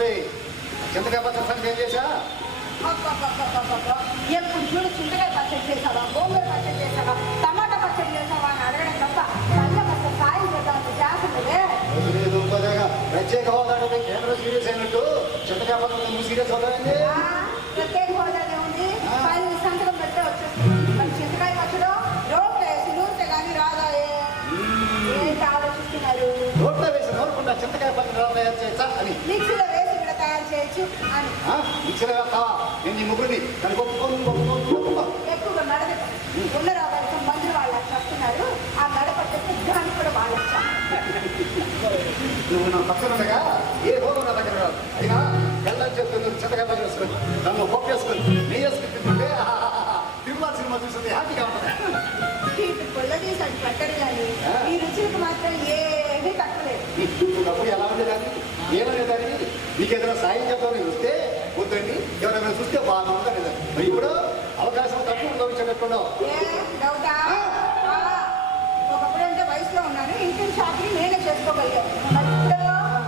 వస్తుంది. చింతకాయ పచ్చడి సంగతి ఏం చేశా? ఎప్పుడు చూడు చింతకాయ పచ్చడి చేసావా, గోంగూర పచ్చడి చేసావా, టమాటా పచ్చడి చేసావా అని అడగడం తప్ప మళ్ళీ కొంత సాయం చేద్దామని చేస్తుందే. ప్రత్యేక హోదా కేంద్రం సీరియస్ అయినట్టు చింతకాయ పచ్చడి నువ్వు సీరియస్ అవుతాయండి. ప్రత్యేక హోదానే ఉంది, పైన సంతకం పెడితే వచ్చేస్తుంది. మరి చింతకాయ పచ్చడి రోడ్లు వేసి నూరితే కానీ రాదా? ఏంటి ఆలోచిస్తున్నారు? రోడ్లో వేసి నూరకుండా చింతకాయ పచ్చడి తయారు చేయొచ్చా అని. మిక్సీలో వేసి కూడా తయారు చేయొచ్చు అని. మిక్సీలో వేస్తావా? నేను నీ ముగ్గురిని దానికి ఎక్కువగా నడవ ఉన్న రావాల్సిన మందులు వాళ్ళు వస్తున్నారు. ఆ నడపట్టేస్తే దానికి కూడా వాళ్ళు వచ్చారు. నువ్వు నా పక్కన ఉండగా ఏ రోగం నా దగ్గర రాదు. అయినా వెళ్ళని చెప్తుంది చింతకాయ పచ్చడి వేసుకొని నన్ను హోప్ చేసుకొని నెయ్యి వేసుకుని తింటుంటే తిరుమల సినిమా చూస్తుంది హ్యాపీగా ఉంటుంది. పొల్ల తీసాడు పెట్టడు కానీ ఈ రుచులకు మాత్రం ఏమీ తక్కలేదు. అప్పుడు ఎలా ఉండేదాన్ని, ఏమనేదాన్ని? నీకు ఏదైనా సాయం చేద్దామని వస్తే వద్దండి, ఎవరైనా చూస్తే బాగుంటుంది. మరి ఇప్పుడు అవకాశం తక్కువ గమనించేటట్టున్నావు. ఒకప్పుడు అంటే వయసులో ఉన్నాను, ఇంటి షాపింగ్ నేనే చేసుకోగలిగాను. మరి ఇప్పుడు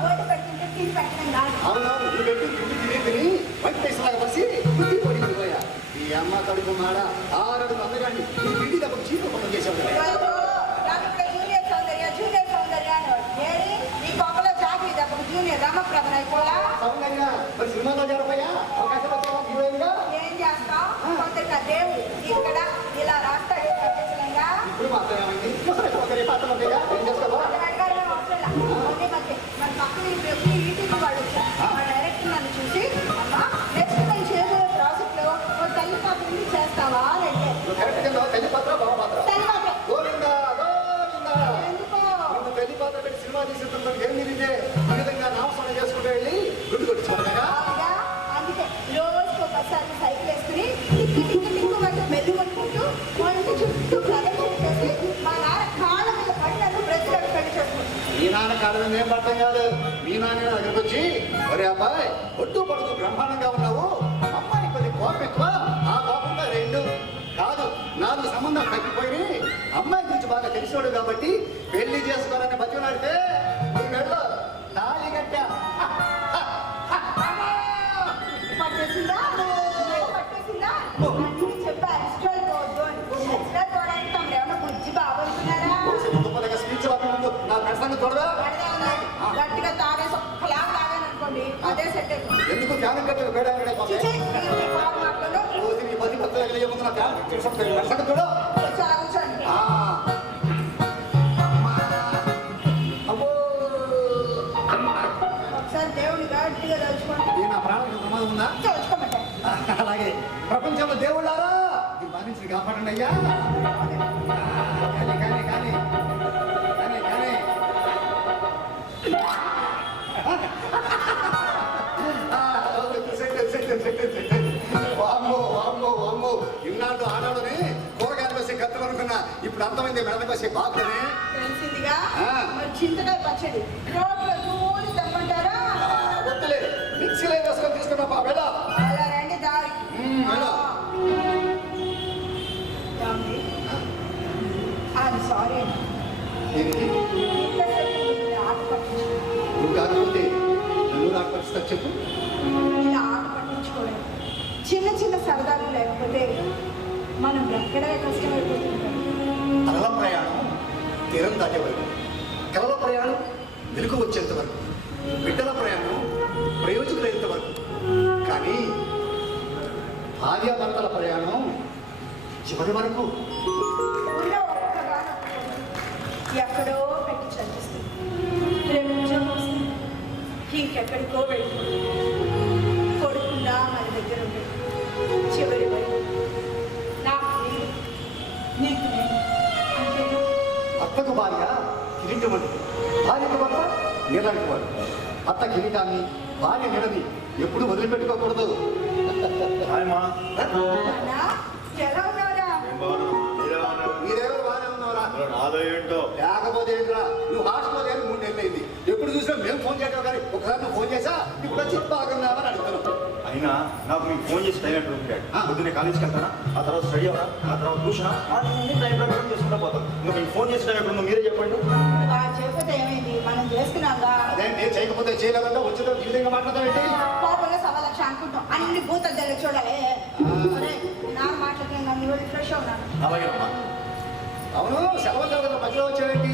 ఓటు పెడుతుంటే తిని పెట్టడం కాదు. అవునవును, నువ్వు పెట్టి తిని తిని వంట పైసలాగా పరిచి బుద్ధి పడిపోయా. ఈ అమ్మ కడుపు మాడ 6 మందగాన్ని ఈ బిడ్డి దెబ్బకు చీపు పనులు చేసావు. జూనియర్ సౌందర్య జూనియర్ సౌందర్య అని ఈ కొక్కలో చాకరీ దెబ్బకు జూనియర్ రమప్రభన అయిపోయా. సౌందర్య మరి సినిమాలో జరపయ్యా అవకాశం ఏం చేస్తాం? కొంత దేవుడు ఇక్కడ ఇలా రాస్తాడు ప్రత్యేకంగా. ఇప్పుడు మాత్రం ఏమైంది? పాత్ర ఏం చేస్తావా? మన పక్కన ఈటీవీ వాళ్ళు వచ్చారు. మా డైరెక్టర్ నన్ను చూసి అమ్మా నెక్స్ట్ నేను చేయబోయే ప్రాజెక్ట్ లో తల్లి పాత్రని చేస్తావా అని అడిగారు. తల్లి పాత్ర బావ పాత్ర ఎందుకో తల్లి పాత్ర పెట్టి సినిమా తీసేందుకు ఏం తిరిగితే ఈ విధంగా నామస్మరణ చేసుకుంటూ వెళ్ళి గుడ్డు కొట్టుకోవడగా. అందుకే రోజుకి ఒకసారి సైకిల్ వేసుకుని టిక్కు టిక్కు టిక్కు అంటే మెల్లు కొట్టుకుంటూ ఒంటి చుట్టూ ప్రదర్శన చేసి మా నాన్న కాళ్ళ మీద పడి నన్ను బ్రతికి పెళ్లి చేసుకుంటాను. మీ నాన్న కాళ్ళ మీద ఏం పడతాం కాదు. మీ నాన్న దగ్గరికి వచ్చి ఒరే అబ్బాయి ఒడ్డు పడుతూ బ్రహ్మాండంగా ఉన్నావు, అమ్మాయి కొద్ది కోపం ఎక్కువ, ఆ కోపంగా 2 కాదు 4 సంబంధాలు తగ్గిపోయి అమ్మాయి గురించి బాగా తెలిసివాడు కాబట్టి పెళ్లి చేసుకోవాలని బతిలాడితే నీ మెడలో తాళి కట్టా. పట్టేసిందా పట్టేసిందా అన్ని చెప్పారు. ఇష్టాలు పోవద్దు అని ఇష్టాలు తోడానికి తమరు ఏమన్నా బుజ్జి బాగుంటున్నారా? స్పీచ్ ముందు నా ప్రసంగం చూడదా? గట్టిగా తాగేసి ఒక్కలాగా తాగాను అనుకోండి, అదే సెట్ అయిపోయింది. ఎందుకు ధ్యానం కట్టలు పేడా నీ 10 పత్రాలు ఎక్కడ ముందు నా ధ్యానం ప్రసంగం చూడ. కూర్చోండి. ఒకసారి దేవుని గట్టిగా తలుచుకోండి. నా ప్రాణానికి ప్రమాదం ఉందా? తలుచుకోమంటే అలాగే ప్రపంచంలో దేవుళ్ళారా ఈ బాధించి కాపాడండి అయ్యా. కానీ కానీ కానీ కానీ కానీ వామ్మో వామ్మో వామ్మో ఇన్నాళ్ళు ఆడాలని కూరగాయలు వేసే కత్తులు అనుకున్నా, ఇప్పుడు అంతమంది మెడకు వేసే బాగుని తెలిసిందిగా. మరి చింతకాయ పచ్చడి రోడ్లో దూరి తెమ్మంటారా? వద్దులే, మిక్సీలో వేసుకొని తీసుకున్నా బేడ. అలా రండి దారి. సారీ ఆట పట్టించుకో. నువ్వు కాకపోతే నన్ను నాకు పరిస్థితి చెప్పు. ఇలా ఆట పట్టించుకోవడం చిన్న చిన్న సరదాలు లేకపోతే మనం ఎక్కడే కష్టమైపోతుంటాం. తరల ప్రయాణం తీరం దాటే వరకు, కలల ప్రయాణం వెలుగు వచ్చేంత వరకు, బిడ్డల ప్రయాణం ప్రయోజకులైనంత వరకు, కానీ భార్యాభర్తల ప్రయాణం చివరి వరకు. ఎక్కడో పెట్టి చదివిస్తుంది, రేపు ఉద్యోగం వస్తుంది, ఇంకెక్కడికో వెళ్తుంది. కొడుకుండా మన దగ్గర ఉండదు. చివరి వరకు నాకు నీకు అంటే భర్తకు భార్య కిరీటం అండి, భార్యకు భర్త నీళ్ళకి వాడు. భర్త కిరీటాన్ని భార్య నీడని ఎప్పుడు వదిలిపెట్టుకోకూడదు. మీరెవరు బాగానే ఉన్నారా? లేకపోతే నువ్వు హాస్టల్లో లేని 3 నెలలు అయింది. ఎప్పుడు చూసినా మేము ఫోన్ చేయడం కానీ ఒకసారి నువ్వు ఫోన్ చేసా ఇప్పుడు వచ్చి బాగున్నావని అడుగుతున్నావు. అయినా నాకు మీకు ఫోన్ చేసి టైం ఎక్కడ ఉంటాడు పొద్దున్నే కాలేజ్కి వెళ్తానా, ఆ తర్వాత స్టడీ అవరా, ఆ తర్వాత ట్యూషనా, అన్ని టైం ప్రకారం చేసుకుంటా పోతాం. ఇంకా మీకు ఫోన్ చేసి టైం ఎక్కడ ఉందో మీరే చెప్పండి. చేయకపోతే ఏమైంది, మనం చేస్తున్నాగా. అదేంటి చేయకపోతే చేయలేదంటే వచ్చేదో ఈ విధంగా మాట్లాడతావేంటి? కోపంలో 1,00,000 అనుకుంటాం, అన్ని భూతద్దలు చూడాలి. నా మాటలకి నన్ను వెళ్ళి ఫ్రెష్ అవునాను. అలాగే అమ్మా. అవును, సెలవులు కదా మధ్యలో వచ్చేవేంటి?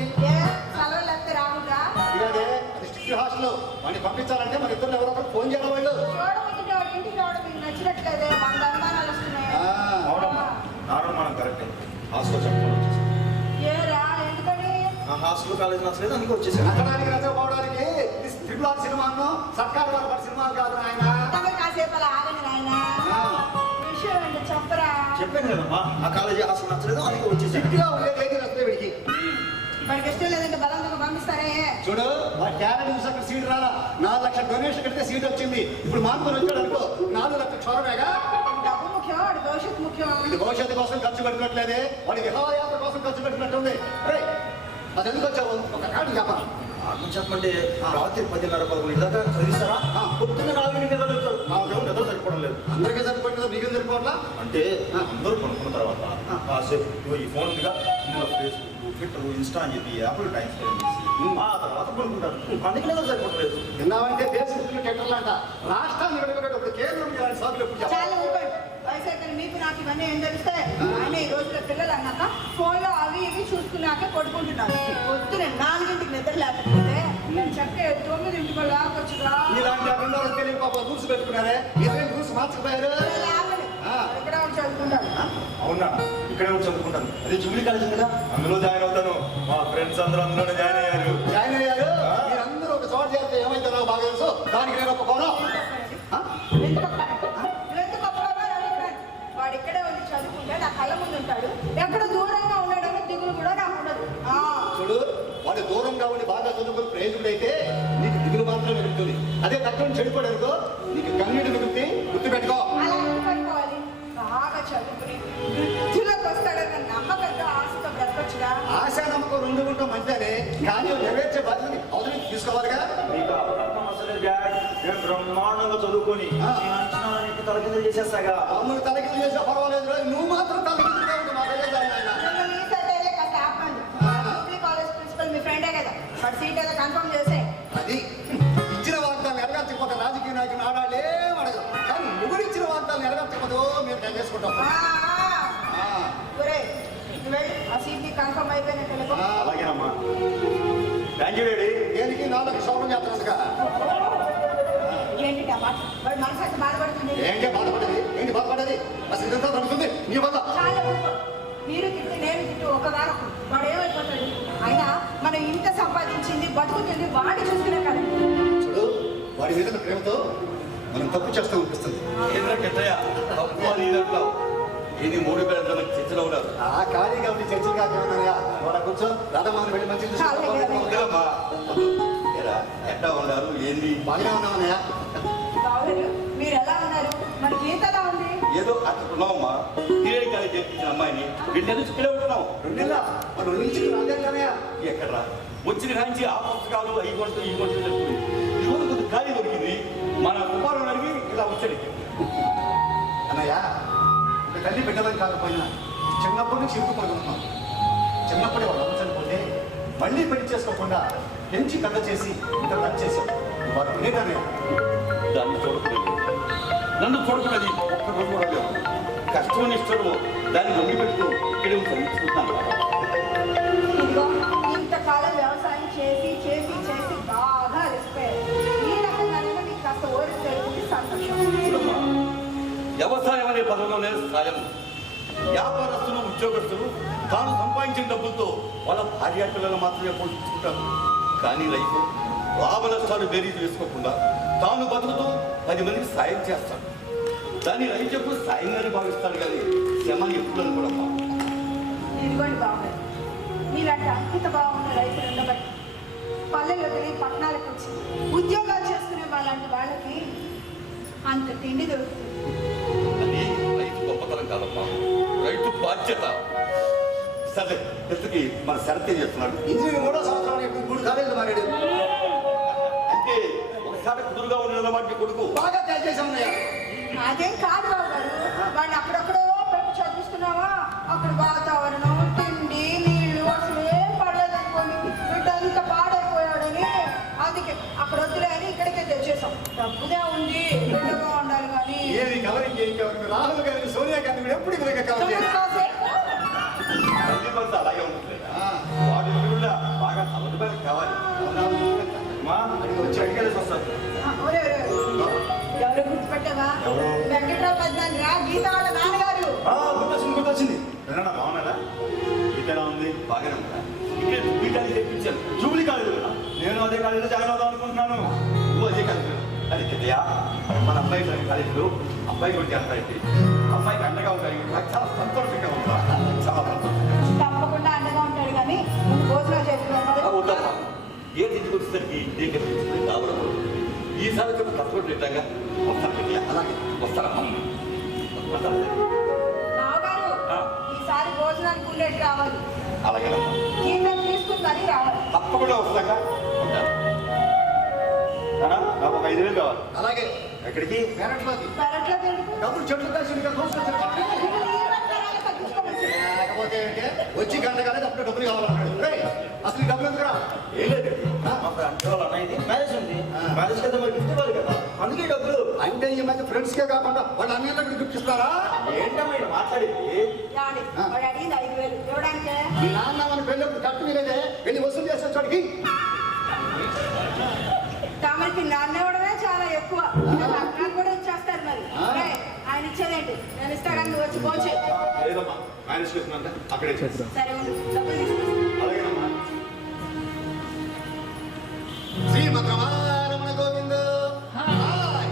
సెలవులు వస్తే రావుగా. ఇదే అది స్ట్రిక్ట్ హాస్టల్, వాడిని పంపించాలంటే మన ఇద్దరు ఎవరో ఒకరు ఫోన్ చేయడం వాళ్ళు. చూడబోతుంటే వాడి ఇంటికి రావడం మీకు నచ్చినట్లేదే, 100 అనుమానాలు వస్తున్నాయి. అవునమ్మా, నారాయణ కరెక్టే. హాస్టల్ చెప్పుకొని వచ్చేసాను. ఏరా ఎందుకని? ఆ హాస్టల్ కాలేజ్ నచ్చలేదు, అందుకే వచ్చేసాను. నచ్చడానికి నచ్చకపోవడానికి ఇది ట్రిపుల్ ఆర్ సినిమాను సర్కారు వారి సినిమాలు కాదు నాయన. కాసేపు అలా ఆగని నాయన, విషయం ఏంటో చెప్పరా. చెప్పాను కదమ్మా, ఆ కాలేజీ హాస్టల్ నచ్చలేదు, అందుకే వచ్చేసాను. సిట్టిగా ఉండేది నచ్చలే వీడికి. వాడికి ఇష్టం లేదంటే బలంగా పంపిస్తారే. చూడు, మా క్యారెట్ చూసి అక్కడ సీట్ రాలా. 4 లక్షల డొనేషన్ కడితే సీట్ వచ్చింది. ఇప్పుడు మానుకొని వచ్చాడు అనుకో, 4 లక్షల క్షోరమేగా. డబ్బు ముఖ్యం, వాడి భవిష్యత్తు ముఖ్యం. ఇది భవిష్యత్తు కోసం ఖర్చు పెట్టినట్లేదే, వాడి విహారయాత్ర కోసం ఖర్చు పెట్టినట్టుంది. అది ఎందుకు వచ్చావు? ఒక కార్డు చెప్పాలి. అర్థం చెప్పంటే రాత్రి 10:30-11 దాకా చదివిస్తారా? పొద్దున్న 4 మీద చదువుతారు. నా దేవుడు ఎదురు సరిపోవడం లేదు. అందరికీ సరిపోతుందా? మీకు సరిపోవట్లా? అంటే అందరూ కొనుక్కున్న తర్వాత కాసేపు ఈ ఫోన్ మీద ఇందులో ఫేస్బుక్, ట్విట్టర్, ఇన్స్టా అని చెప్పి యాప్లు టైం స్పెండ్ చేసి ఆ తర్వాత కొనుక్కుంటారు. అందుకనే ఎదురు సరిపోవట్లేదు. విన్నామంటే ఫేస్బుక్ ట్విట్టర్లు అంట రాష్ట్రాన్ని విడగొట్టేటప్పుడు కేంద్రం ఇలాంటి సాగులు ఎప్పుడు చెప్పాలి? చాలా ఊపండి వయసు మీకు నాకు ఇవన్నీ ఏం తెలుస్తాయి. ఆయన ఈ రోజుల పిల్లలు అన్నాక ఫోన్లో అవి ఇవి చూసుకున్నాక పడుకుంటున్నారు. పొద్దున 4ంటికి నిద్ర లేకపోతే నేను చక్క 9ంటికి లాగొచ్చుగా. ఇలాంటి అభిందాలు తెలియదు పాప రూల్స్ పెట్టుకున్నారే, ఇదే రూల్స్ మార్చకపోయారు. ఇక్కడ చదువుకుంటాడు. అవునా, ఇక్కడే ఉండి చదువుకుంటాను. అది జూబ్లీ కాలేజ్ కదా, అందులో జాయిన్ అవుతాను. మా ఫ్రెండ్స్ అందరూ అందులోనే జాయిన్ అయ్యారు. మీరందరూ ఒక చోట చేస్తే ఏమైతే నాకు బాగా తెలుసు. దానికి నేను ఒప్పుకోను. వాడు ఇక్కడే ఉండి చదువుకుంటే నా కళ్ళ ముందు ఉంటాడు. ఎక్కడ దూరంగా ఉండడం దిగులు కూడా నాకు ఉండదు. చూడు, వాడు దూరంగా ఉండి బాగా చదువుకుని ప్రయోజకుడైతే నీకు దిగులు మాత్రం మిగులుతుంది. అదే తక్కువ చెడిపోయాడు అనుకో, నీకు కన్నీటి మిగులుతుంది. గుర్తు పెట్టుకో. అలా పెట్టుకోవాలి. బాగా చదువుకుని వృద్ధిలోకి వస్తాడన్న నమ్మకంతో ఆశతో బ్రతకొచ్చుగా. ఆశ నమ్మకం 2 ఉండటం మంచిదనే, కానీ నెరవేర్చే బాధ్యతని అవతలికి తీసుకోవాలిగా. మీకు అవకాశం అసలే డాడ్, నేను బ్రహ్మాండంగా చదువుకొని అంచనాలన్నింటి తలకిందులు చేసేస్తాగా. అమ్మను తలకిందులు చేసినా పర్వాలేదు, నువ్వు మాత్రం తలకిందులుగా ఉంటే మా కాలేజ్ ప్రిన్సిపల్ మీ ఫ్రెండే కదా, వాడు సీట్ ఏదో కన్ఫర్మ్ చేసే. అది ఇచ్చిన వాగ్దాన్ని ఎరగకపోతే రాజకీయ నాయకులు ఆడాలే అడగదు, కానీ ముగ్గురు ఇచ్చిన వాగ్దాన్ని ఎరగకపోతే మేము టైం చేసుకుంటాం. ఆ సీట్ ని కన్ఫర్మ్ అయిపోయినట్టు. అలాగేనమ్మా. Thank you daddy. దేనికి 4 లక్షల క్షోభం చేస్తున్నట్టుగా? ఏంటి వాడు మనసు అయితే బాధపడుతుంది. ఏంటి బాధపడేది? ఏంటి బాధపడేది? అసలు ఇదంతా జరుగుతుంది నీ వల్ల. చాలా మీరు తిట్టి నేను తిట్టు ఒక వారం వాడు ఏమైపోతాడు? అయినా మనం ఇంత సంపాదించింది బతుకుతుంది వాడి చూసుకునే కదా. చూడు, వాడి మీద ప్రేమతో మనం తప్పు చేస్తూ అనిపిస్తుంది. ఇది 3 పేర్ల చర్చలో ఉన్నారు. ఆ ఖాళీగా ఉండి చర్చలు కాకుండా వాడు కూర్చో రాధమాని వెళ్ళి మంచి ఎట్లా ఉన్నారు, ఏంది? బాగా ఉన్నామన్నయ్య. బాగున్నారు. మీరు ఎలా ఉన్నారు? మన గీత ఎలా ఉంది? ఏదో అక్కడ ఉన్నామమ్మా. టీఐ కాలేజ్ చేర్పించిన అమ్మాయిని 2 నెలలు ఇక్కడే ఉంటున్నాం. 2 నెలల మనం నుంచి రాలేదన్నయ్య. ఎక్కడ్రా వచ్చిన కాంచి ఆ పుస్తకాలు ఈ కొంచెం చెప్తుంది. ఈరోజు కొంచెం ఖాళీ దొరికింది. మన కుమారుడు అడిగి ఇలా వచ్చాడు. అన్నయ్య, ఒక తల్లి బిడ్డలని కాకపోయినా చిన్నప్పటి నుంచి ఇరుక్కుపోతున్నాం. చిన్నప్పుడే వాళ్ళు అమ్మ చనిపోతే మళ్ళీ పెళ్లి చేసుకోకుండా పెంచి పెద్ద చేసి ఇంత రద్దు చేశాం. వాడు నేనన్నయ్య. దాన్ని చూడకూడదు, నన్ను చూడకూడదు. ఒక్కరోజు కూడా లేవు. కష్టమని ఇష్టడు దాన్ని వండి పెడుతూ ఇక్కడే చదివించుకుంటున్నాను. ఇదిగో ఇంతకాలం వ్యవసాయం చేసి చేసి చేసి బాగా అలసిపోయారు. ఈ రకంగా మీకు కాస్త ఓరికి తెలుగుతుంది సంతోషం. వ్యవసాయం అనే పదంలోనే సాయం. వ్యాపారస్తులు, ఉద్యోగస్తులు తాను సంపాదించిన డబ్బులతో వాళ్ళ భార్య పిల్లలు మాత్రమే పోషించుకుంటారు. కానీ రైతు లాభ నష్టాలు బేరీజు వేసుకోకుండా తాను బతుకుతూ 10 మందికి సాయం చేస్తాడు. దాన్ని రైతు ఎప్పుడు సాయంగానే భావిస్తాడు, కానీ శ్రమ ఎప్పుడు అనుకోవడమ్మా. ఇదిగోండి బాగుంది. మీలాంటి అంకిత బాగున్న రైతులు ఉండబట్టి పల్లెల్లో తిరిగి పట్టణాలకు వచ్చి ఉద్యోగాలు చేసుకునే వాళ్ళకి అంత తిండి దొరుకుతుంది. అది రైతు గొప్పతనం కాదమ్మా, రైతు బాధ్యత. సరే, ఇంతకీ మన శరత్ ఏం చేస్తున్నాడు? ఇంజనీరింగ్ 3వ సంవత్సరం 3 కాలేజీలు మారాడు. అంటే ఒకసారి కుదురుగా ఉన్న మాట కొడుకు బాగా తయారు చేశామన్నయ్య. అదేం కాదు బాబు గారు, వాడిని అక్కడక్కడో పెట్టి చదివిస్తున్నావా, అక్కడ వాతావరణం, తిండి, నీళ్లు అసలు ఏం పడలేదనుకోండి, వీటంతా పాడైపోయాడని అందుకే అక్కడ వద్దులే అని ఇక్కడికే తెచ్చేసాం. తప్పుదే ఉంది, బిడ్డగా ఉండాలి కానీ ఏది కవరింగ్ ఏం కవరింగ్ రాహుల్ గాంధీ సోనియా గాంధీ కూడా ఎప్పుడు ఇలాగ కవర్ చేయాలి. తల్లి మనసు అలాగే ఉంటుంది. వాడి కూడా బాగా సమర్థమైన కావాలి. వచ్చి అడిగేసి వస్తారు. ఎవరు గుర్తుపెట్టావా? వెంకట్రావు పెద్దాన్ని రా, గీత వాళ్ళ నాన్నగారు. గుర్తొచ్చింది. ఏమన్నా బాగున్నారా? ఇక్కడ ఉంది బాగానే ఉందా? ఇక్కడ జూబ్లీ కాలేజ్ తెప్పించాను. జూబ్లీ కాలేజ్ నేను అదే కాలేజీలో జాయిన్ అవుదాం అనుకుంటున్నాను. నువ్వు అదే కాలేజ్ అది కదయా. మన అబ్బాయి కాలేజీలో అబ్బాయి కూడా చేస్తాయి. అబ్బాయికి అండగా ఉంటాయి. నాకు చాలా సంతోషంగా ఉంటా. చాలా సంతోషంగా. తప్పకుండా అండగా ఉంటాడు కానీ ముందు భోజనం చేసుకున్నాం. ఏ తిండికి వచ్చేసరికి నీకు రావడం ఈసారి కూడా తప్పకుండా ఇట్టాగా వస్తాను. అలాగే వస్తానమ్మా. బావగారు, ఈసారి భోజనానికి ఉండేట్టు రావాలి. అలాగేనమ్మా. గీతం తీసుకుందని రావాలి. తప్పకుండా వస్తాగా. నాకు ఒక 5,000 కావాలి. అలాగే ఎక్కడికి? పెరట్లోకి. పెరట్లో తిరుగుతూ డబ్బులు చెట్లు కలిసి లేకపోతే ఏంటి? వచ్చి గంట కానీ అప్పుడు డబ్బులు కావాలన్నాడు. రేయ్, అసలు ఈ డబ్బులు ఎందుకురా? ఏం లేదు మాకు అంటే వాళ్ళ అన్నయ్యది మ్యారేజ్ ఉంది. మ్యారేజ్ కదా మరి గిఫ్ట్ ఇవ్వాలి కదా, అందుకే డబ్బులు. అంటే ఈ మధ్య ఫ్రెండ్స్ కే కాకుండా వాళ్ళ అన్నింటికి గిఫ్ట్ ఇస్తారా? ఏంటమ్మా ఇది మాట్లాడేది? వాడు అడిగింది 5,000 ఇవ్వడానికే. మీ నాన్న మన పెళ్ళప్పుడు కట్టు మీరేదే వెళ్ళి వసూలు చేసే చోటికి. తమరికి నాన్న ఇవ్వడమే చాలా ఎక్కువ. అక్కడ కూడా ఇచ్చేస్తారు మరి. ఆయన ఇచ్చేదేంటి? నేను ఇస్తా కానీ నువ్వు వచ్చి పోచే. లేదమ్మా, మ్యారేజ్ చేస్తున్నా అక్కడే చేస్తాను. సరే ఉండు, డబ్బులు తీసుకొస్తా. అలాగేనమ్మా. శ్రీమద్రమారమణ గోవింద. హాయ్.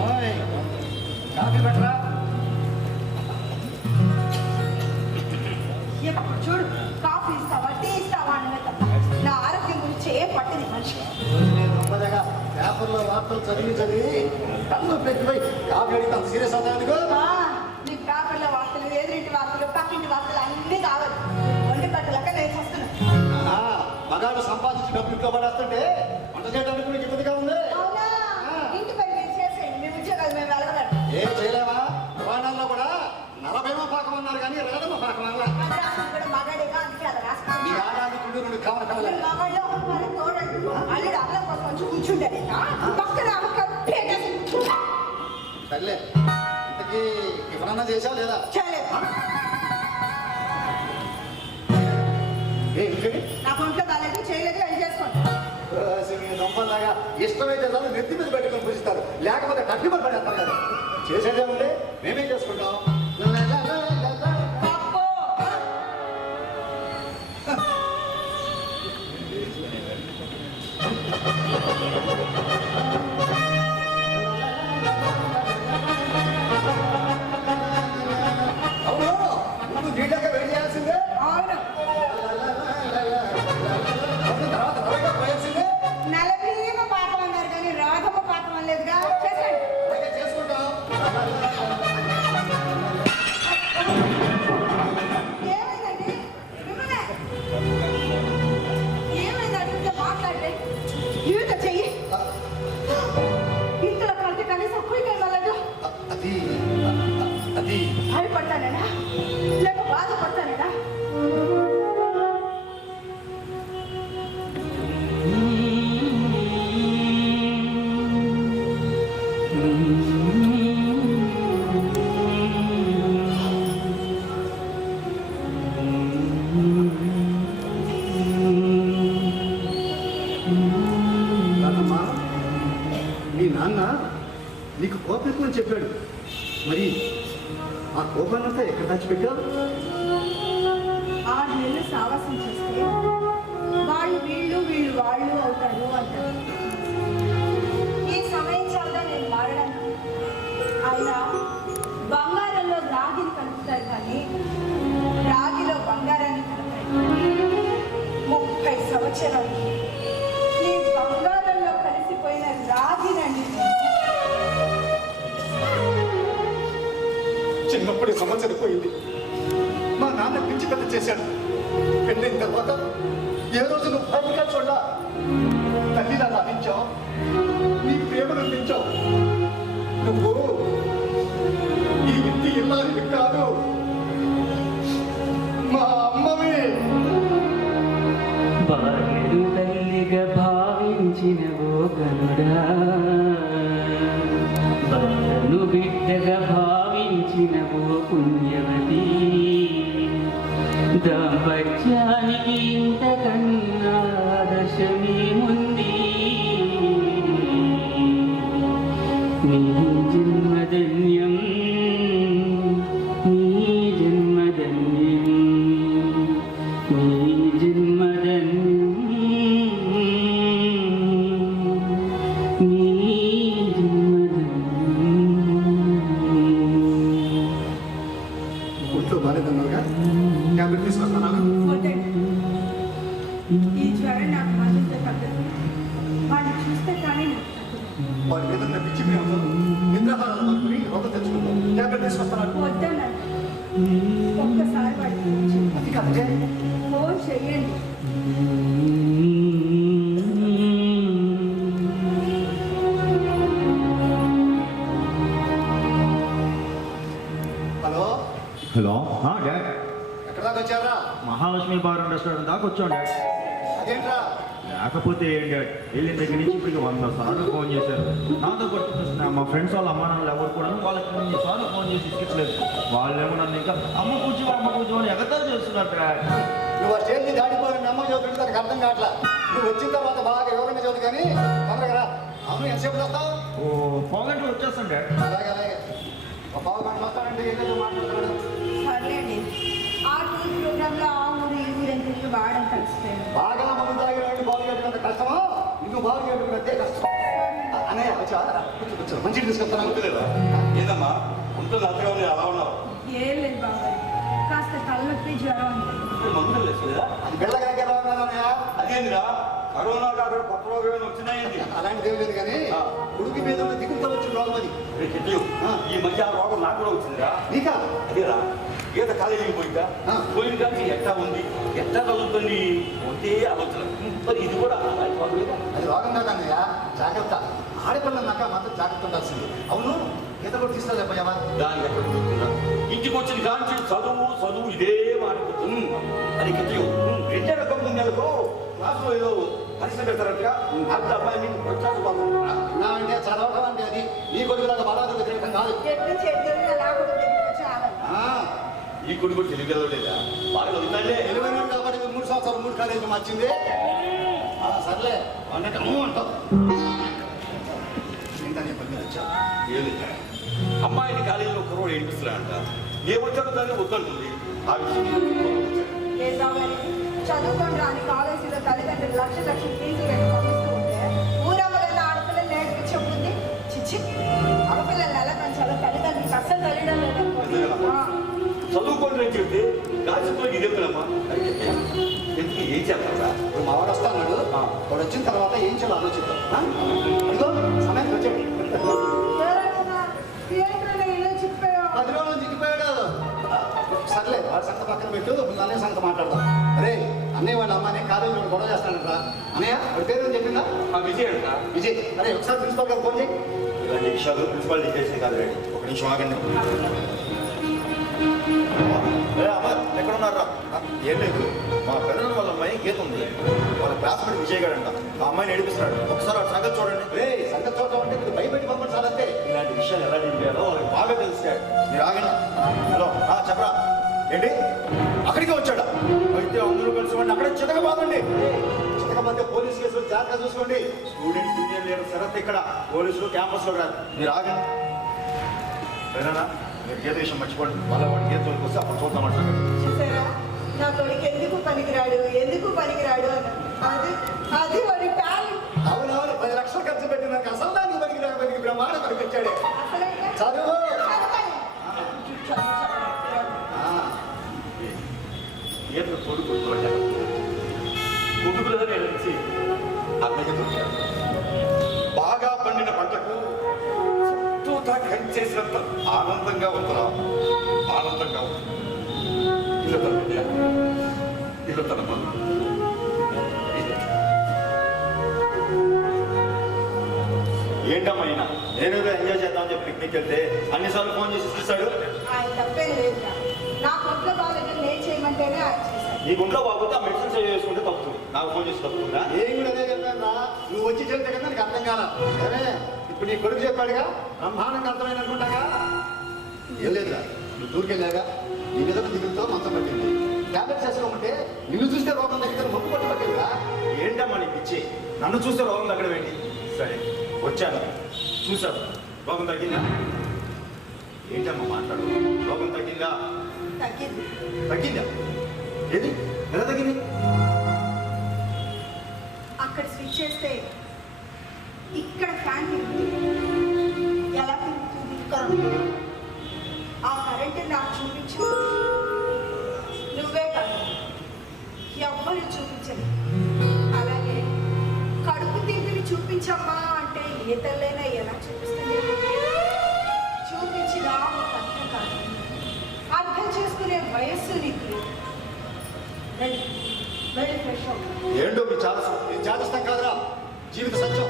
ఓయ్, కాఫీ పెట్టరా? ఎప్పుడు చూడు కాఫీ ఇస్తావా, టీ ఇస్తావా అన్నమే తప్ప నా ఆరోగ్యం గురించి ఏ పట్టింది మనిషి. నేను గొప్పదగా పేపర్లో వార్తలు చదివి కళ్ళు పెట్టిపోయి కాఫీ అడిగితే అంత సీరియస్ అవుతానుకో. నీకు పేపర్లో వార్తలు, ఎదురింటి వార్తలు, పక్కింటి వార్తలు అన్నీ కావాలి. వండి పట్టలేక నేను వస్తున్నా. మగాడు సంపాదించి డబ్బులు ఇంట్లో పడేస్తుంటే వంట చేయడానికి కూడా ఇబ్బందిగా ఉంది. అవునా? ఇంటి పని మీరు చేసేయండి, మీ ఉద్యోగాలు మేము వెళ్ళగలం. ఏం చేయలేవా? పురాణాల్లో కూడా 40వ పాకం అన్నారు కానీ 2వ పాకం అన్నారు. కూడా మగాడేగా, అందుకే అలా నీ రాసుకున్నాను. ఆడాది కుండు రెండు కావాలి కావాలి. మగాళ్ళు మరి తోడండి. అల్లుడు అల్లం కోసం వచ్చి కూర్చుంటారు. పక్కన సర్లే, ఇంతకీ టిఫన్ చేసావు లేదా? చేయలేదు. నాకు ఒంట్లో కాలేదు, చేయలేదు, వెళ్ళి చేసుకోండి. నమ్మలాగా ఇష్టమైతే చాలు నెత్తి మీద పెట్టుకొని పూజిస్తారు, లేకపోతే కట్టి మీద పడేస్తారు కదా. చేసేదే ఉంటే మేమేం చేసుకుంటాం. అవును, ముందు నీళ్ళగా వెయిట్ చేయాల్సిందే. అవును, తర్వాత రవగా పోయాల్సిందే. నలభీమ పాఠం అన్నారు కానీ రాఘవ పాఠం అనలేదుగా. చేసేయండి. అలాగే చేసుకుంటాం. ఏమైందండి? మిమ్మల్నే ఏమైంది అడిగితే మాట్లాడితే ఈత చెయ్యి. ఇంతలో కలిసి కనీసం కుయిగా వెళ్ళదు. అది అది భయపడతానేనా లేక బాధపడతానేనా? కాదమ్మా, మీ నాన్న నీకు కోపం ఎక్కువ అని చెప్పాడు. మరి ఆ కోపాన్నంతా ఎక్కడ దాచిపెట్టావు? 6 నెలలు సావాసం చేస్తే వాళ్ళు వీళ్ళు వీళ్ళు వాళ్ళు అవుతారు అంటారు. ఈ సమయం చాలా నేను మారడానికి అయినా బంగారంలో రాగిని కలుపుతారు కానీ రాగిలో బంగారాన్ని కలుపుతారు. 30 సంవత్సరాలు ఈ బంగారంలో కలిసిపోయిన రాగినండి. చిన్నప్పుడు సమస్య పోయింది. మా నాన్న పిచ్చి పెద్ద చేశాడు. పెళ్ళైన తర్వాత ఏ రోజు నువ్వు బయటగా చూడా తల్లిలా లాభించావు, నీ ప్రేమను అందించావు. నువ్వు ఈ ఇంటి ఇల్లాలి కాదు, మా అమ్మవి. భార్యను తల్లిగా భావించినవో కనుడా, భర్తను బిడ్డగా భావించినవో పుణ్యవతి. దాంపత్యానికి ఇంతకన్నా ఆదర్శమేముంది? నీ జన్మధన్యం, నీ జన్మధన్యం, నీ జన్మధన్యం, నీ జన్మధన్యం. ఒంట్లో బాగాలేదన్నావుగా, ట్యాబ్లెట్ తీసుకొస్తున్నాను. వద్దండి. ఈ జ్వరం నాకు మంచిదే పద్ధతి. వాడిని చూస్తే కానీ నాకు తగ్గదు. వాడి మీద ఉన్న పిచ్చి ప్రేమతో నిద్రాహారాలు అనుకుని రోగం తెచ్చుకుంటాం. ట్యాబ్లెట్ తీసుకొస్తున్నాను. వద్దన్నాను. ఒక్కసారి వాడికి ఫోన్ చేయండి. అది కాదే, ఫోన్ చెయ్యండి. హలో, హలో డాడ్, ఎక్కడ దాకా వచ్చారా? మహాలక్ష్మి బార్ అండ్ రెస్టారెంట్ దాకా వచ్చాం డాడ్. అదేంట్రా? లేకపోతే ఏం డాడ్, వెళ్ళిన దగ్గర నుంచి ఇప్పటికి 100 సార్లు ఫోన్ చేశారు. నాతో పట్టుకొస్తున్నా మా ఫ్రెండ్స్ వాళ్ళ అమ్మ నాన్నలు ఎవరు కూడా వాళ్ళకి 100 సార్లు ఫోన్ చేసి ఇసుకించలేదు. వాళ్ళేమో నన్ను ఇంకా అమ్మ కూర్చో అని ఎగతాలు చేస్తున్నారు డాడ్. నువ్వు ఆ స్టేజ్ దాడిపోయిన అమ్మ చదువుతుంటే నాకు అర్థం కావట్లా. నువ్వు వచ్చిన తర్వాత బాగా వివరంగా చదువు కానీ తొందరగా రా. అవును, ఎంతసేపు వస్తావు? ఓ పావుగంటలు వచ్చేస్తాను డాడ్. అలాగే అలాగే. ఒక పావు గంట వస్తానంటే ఏదో మాట్లాడుతున్నాడు. సర్లేండి. ఆ టూర్ ప్రోగ్రాంలో ఆ ఊరు ఈ ఊరు అని తిరిగి వాడని కలిసిపోయాను. బాగా మందు తాగిన బాగు కట్టుకున్నంత కష్టమా, ఇంకో బాగు కట్టుకున్నదే కష్టం. అనే వచ్చా, కూర్చో కూర్చో, మంచిగా తీసుకొస్తాను. అనుకోలేదా? ఏందమ్మా ఒంట్లో నచ్చగా ఉంది, అలా ఉన్నావు. ఏం లేదు బాబాయ్, కాస్త తలనొప్పి జ్వరం ఉంది. మందులు వేసుకోలేదా? అది బిళ్ళగా ఎలా ఉన్నానయ్యా? అదేందిరా, కరోనా కాకుండా కొత్త రోగం ఏమైనా వచ్చినాయండి? అలాంటిది ఏం లేదు కానీ ఉడికి మీద ఉన్న దిగులతో వచ్చిన రోగం అది. ఈ మధ్య ఆ రోగం నాకు కూడా వచ్చిందిరా. నీకా? అదేరా, ఈత కాలేజీకి పోయిందా? పోయిన కానీ ఎట్లా ఉంది, ఎట్లా చదువుతుంది ఒకే ఆలోచన. మరి ఇది కూడా అయిపోతుందా? అది రోగం కాదన్నయ్యా, జాగ్రత్త. ఆడపిల్లన్నాక మాత్రం జాగ్రత్త ఉండాల్సింది. అవును, ఈత కూడా తీసుకెళ్ళకపోయావా? దానికి ఎక్కడ దొరుకుతుందా? ఇంటికి వచ్చిన కాంచి చదువు చదువు ఇదే మారిపోతుంది. అది కథయో 2 నెలలకు క్లాసులో ఏదో పరిశ్రమ పెడతారట్టుగా అంత అమ్మాయిని నా అంటే చదవడం అంటే అది నీ కొడుకులాగా బాగా వ్యతిరేకం కాదు. ఎట్లు చేతులు లేకుండా దగ్గరికి చాలా ఈ కొడుకు కూడా తెలియగలలేదా? బాగా చదువుతాడే. తెలివైన కాబట్టి 3 సంవత్సరాలు 3 కాలేజీలు మార్చింది. సర్లే అన్నట్టు అంటావు. ఏంటని పని వచ్చా? ఏది అమ్మాయిని కాలేజీలో కుర్రోడు ఏడిపిస్తున్నాడంట. ఏ వచ్చాడో దాన్ని వద్దంటుంది. ఆ విషయం లేదు బాబాయ్, చదువుకొని రాని కాలేజీలో తల్లిదండ్రులు లక్షల ఫీజులు పెట్టి పంపిస్తూ ఉంటే ఊరమ్మలన్న ఆడపిల్లలు నేర్పించబుద్ది. చిచ్చి, ఆడపిల్లలు ఎలా పెంచాలో తల్లిదండ్రులకు అస్సలు తెలియడం లేదు. చదువుకోండి అని చెప్తే రాజకీయ ఇదేమమ్మా ఎందుకు ఏం చేస్తారా? ఇప్పుడు మా వాడు వస్తాడు, వాడు వచ్చిన తర్వాత ఏం చేయాలో ఆలోచిద్దాం. అదిగో సమయానికి వచ్చాడు. 10 రోజులు దిగిపోయాడు. సర్లే, వాడి సంగతి పక్కన పెట్టు, అన్నయ్య సంగతి మాట్లాడదాం. అరే అన్నయ్య వాళ్ళ అమ్మనే కాలేజీ వాడు గొడవ చేస్తానంటరా. అన్నయ్య వాడి పేరు ఏం చెప్పిందా? మా విజయ్ అంట. విజయ్. అరే ఒకసారి ప్రిన్సిపల్ గారు ఫోన్ చేయి. ఇలాంటి విషయాలు ప్రిన్సిపాల్ చేసి కాదు డాడీ. ఒక నిమిషం ఆగండి. అమ్మ ఎక్కడున్నారా? ఏం లేదు, మా పెద్దల వాళ్ళ అమ్మాయి గీత ఉంది. వాళ్ళ క్లాస్మేట్ విజయ్ గారు అంట. ఆ అమ్మాయిని ఏడిపిస్తున్నాడు. ఒకసారి ఆ సంగతి చూడండి. రే సంగతి చూడటం అంటే మీరు భయపెట్టి పంపించాలంటే. ఇలాంటి విషయాలు ఎలా డీల్ చేయాలో వాళ్ళకి బాగా తెలుస్తాడు. మీరు ఆగండి. హలో చెప్పరా? ఏంటి అక్కడికే వచ్చాడా? అయితే అందరూ కలిసి వాడిని అక్కడే చితకబాదండి. చితకమంటే పోలీస్ కేసులు జాగ్రత్త చూసుకోండి. స్టూడెంట్స్ యూనియన్ లీడర్ శరత్ ఇక్కడ, పోలీసులు క్యాంపస్లో రాదు. మీరు ఆగండి. సరేనా? మీరు గీత విషయం మర్చిపోండి. వాళ్ళ వాడి గీత తోలికి వస్తే అప్పుడు చూద్దామంటారు. చూసారా, నా కొడుకు ఎందుకు పనికిరాడు అని. అది వాడి టాలెంట్. అవునవును, 10 లక్షలు ఖర్చు పెట్టి నాకు అసలు దానికి పనికి బ్రహ్మాండ పనికొచ్చాడే. అసలు చదువు ఏదో కొడుకులతో వచ్చి అన్నయ్య దొరికాడు. బాగా పండిన పంటకు చుట్టూతా కంచేసినంత ఆనందంగా ఉంటున్నాం. ఆనందంగా ఉంటుంది. ఇలా వెళ్తానమ్మా. ఏంటమ్మా ఈయన? నేను ఎంజాయ్ చేద్దామని చెప్పి పిక్నిక్ వెళ్తే అన్నిసార్లు ఫోన్ చేసి చూస్తాడు. ఆయన తప్పేం లేదు. నాకు ఒంట్లో బాగాలేదు, నేను చేయమంటేనే ఆయన చేశాను. నీ గుంట్లో బాగుంటే ఆ మెడిసిన్స్ చేసుకుంటే తప్పుతుంది. నాకు ఫోన్ చేసి తప్పుతుందా? నేను కూడా అదే చెప్పాను. నువ్వు వచ్చి చెప్తే కదా నాకు అర్థం కాల. సరే ఇప్పుడు నీ కొడుకు చెప్పాడుగా, బ్రహ్మాండంగా అర్థమైంది అనుకుంటాగా. ఏం లేదా, నువ్వు దూరికెళ్ళాగా నీ మీద దిగులతో మంచం పట్టింది. ట్యాబ్లెట్స్ వేసుకోమంటే నిన్ను చూస్తే రోగం దగ్గర మొక్కు పట్టు పట్టిందా? ఏంటమ్మా నీకు ఇచ్చి? నన్ను చూస్తే రోగం తగ్గడం ఏంటి? సరే వచ్చాను, చూశాను, రోగం తగ్గిందా? ఏంటమ్మా మాట్లాడు? రోగం తగ్గిందా? తగ్గింది. తగ్గిందా? ఏది ఎలా తగ్గింది? అక్కడ స్విచ్ చేస్తే ఇక్కడ ఫ్యాన్ తిరుగుతుంది. ఎలా తిరుగుతుంది? కరెంట్. ఆ కరెంట్ నాకు చూపించు. నువ్వే కాదు, ఎవ్వరు చూపించదు. అలాగే కడుపు తింపిని చూపించమ్మా అంటే ఏ తల్లైనా ఎలా చూపిస్తుంది? చూపించినా అర్థం కాదు. అర్థం చేసుకునే వయస్సు నీకు లేదు. వెళ్ళి ఫ్రెష్ అవుతుంది. ఏంటో మీ చాలా జాతస్థం కాదురా, జీవిత సత్యం.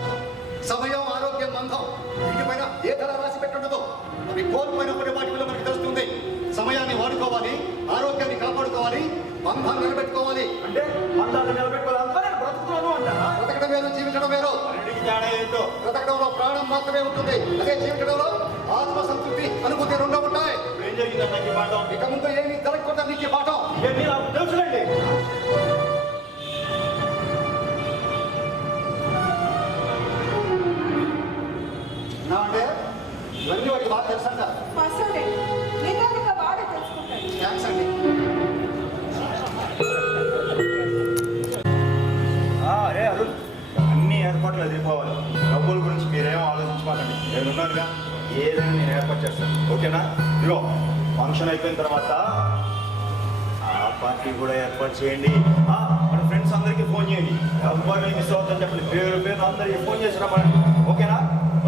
సమయం, ఆరోగ్యం, బంధం వీటిపైన ఏ ధర రాసి పెట్టుండదు. అవి కోల్పోయినప్పుడు వాటి వల్ల మనకు తెలుస్తుంది. సమయాన్ని వాడుకోవాలి, ఆరోగ్యాన్ని కాపాడుకోవాలి, బంధాన్ని నిలబెట్టుకోవాలి. అంటే బంధాన్ని నిలబెట్టుకోవాలంటే నేను బ్రతుకుతున్నాను అంటారా? బ్రతకడం వేరు, జీవించడం వేరు. రెండింటికి తేడా ఏంటో? బ్రతకడంలో ప్రాణం మాత్రమే ఉంటుంది. అదే జీవించడంలో ఆత్మ సంతృప్తి, అనుభూతి రెండో ఉంటాయి. ఇప్పుడు ఏం జరిగిందంటే ఈ పాఠం ఇక ముందు ఏమీ జరగకూడదు నీకు ఈ పాఠం. ఇవన్నీ నాకు తెలుసులేండి. అంటే ఇవన్నీ వాటికి బాగా తెలుసా సార్? అసలే నిదానంగా బాగా తెలుసుకుంటాను. థ్యాంక్స్ అండి. అరే అరుణ్, అన్ని ఏర్పాట్లు ఎదిరిపోవాలి. డబ్బుల గురించి మీరేమో ఆలోచించుకోవాలండి. నేనున్నానుగా, ఏదైనా నేను ఏర్పాటు చేస్తాను. ఓకేనా? ఇదిగో ఫంక్షన్ అయిపోయిన తర్వాత ఆ పార్టీ కూడా ఏర్పాటు చేయండి. మన ఫ్రెండ్స్ అందరికీ ఫోన్ చేయండి. ఎవరిని మిస్ అవుతుందని చెప్పండి. పేరు పేరు అందరికీ ఫోన్ చేసి రమ్మండి. ఓకేనా?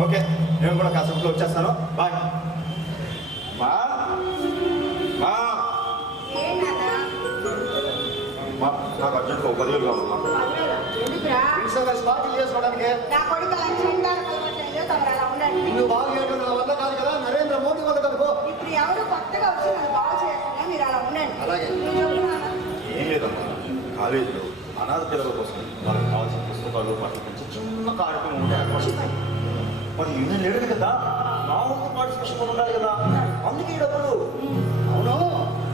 ఓకే, నేను కూడా కాసేపులో వచ్చేస్తాను. బాయ్. మా మా ఏంటన్నా? మా నాకు అర్జెంట్గా 10,000 కావాలమ్మా. ఎందుకురా? ప్రిన్సిపల్ పార్టీ చేసుకోవడానికి నా కొడుకు అలా చెండాలు కలవట్లేదు. తమరు అలా ఉండండి. నిన్ను బాగు చేయడం నా వల్ల కాదు కదా, నరేంద్ర మోదీ వల్ల కనుకో. ఇప్పుడు ఎవరు కొత్తగా వచ్చి నన్ను బాగు చేయకుండా మీరు అలా ఉండండి. అలాగే. నువ్వు చెప్పు నాన్న. ఏం లేదమ్మా, కాలేజీలో అనాథ పిల్లల కోసం వాళ్ళకి కావాల్సిన పుస్తకాలు పట్ల కొంచెం చిన్న కార్యక్రమం ఉంటే మరి యూనియన్ లేడు కదా, నా వంతు పార్టిసిపేషన్ కూడా ఉండాలి కదా, అందుకే ఈ డబ్బులు. అవును,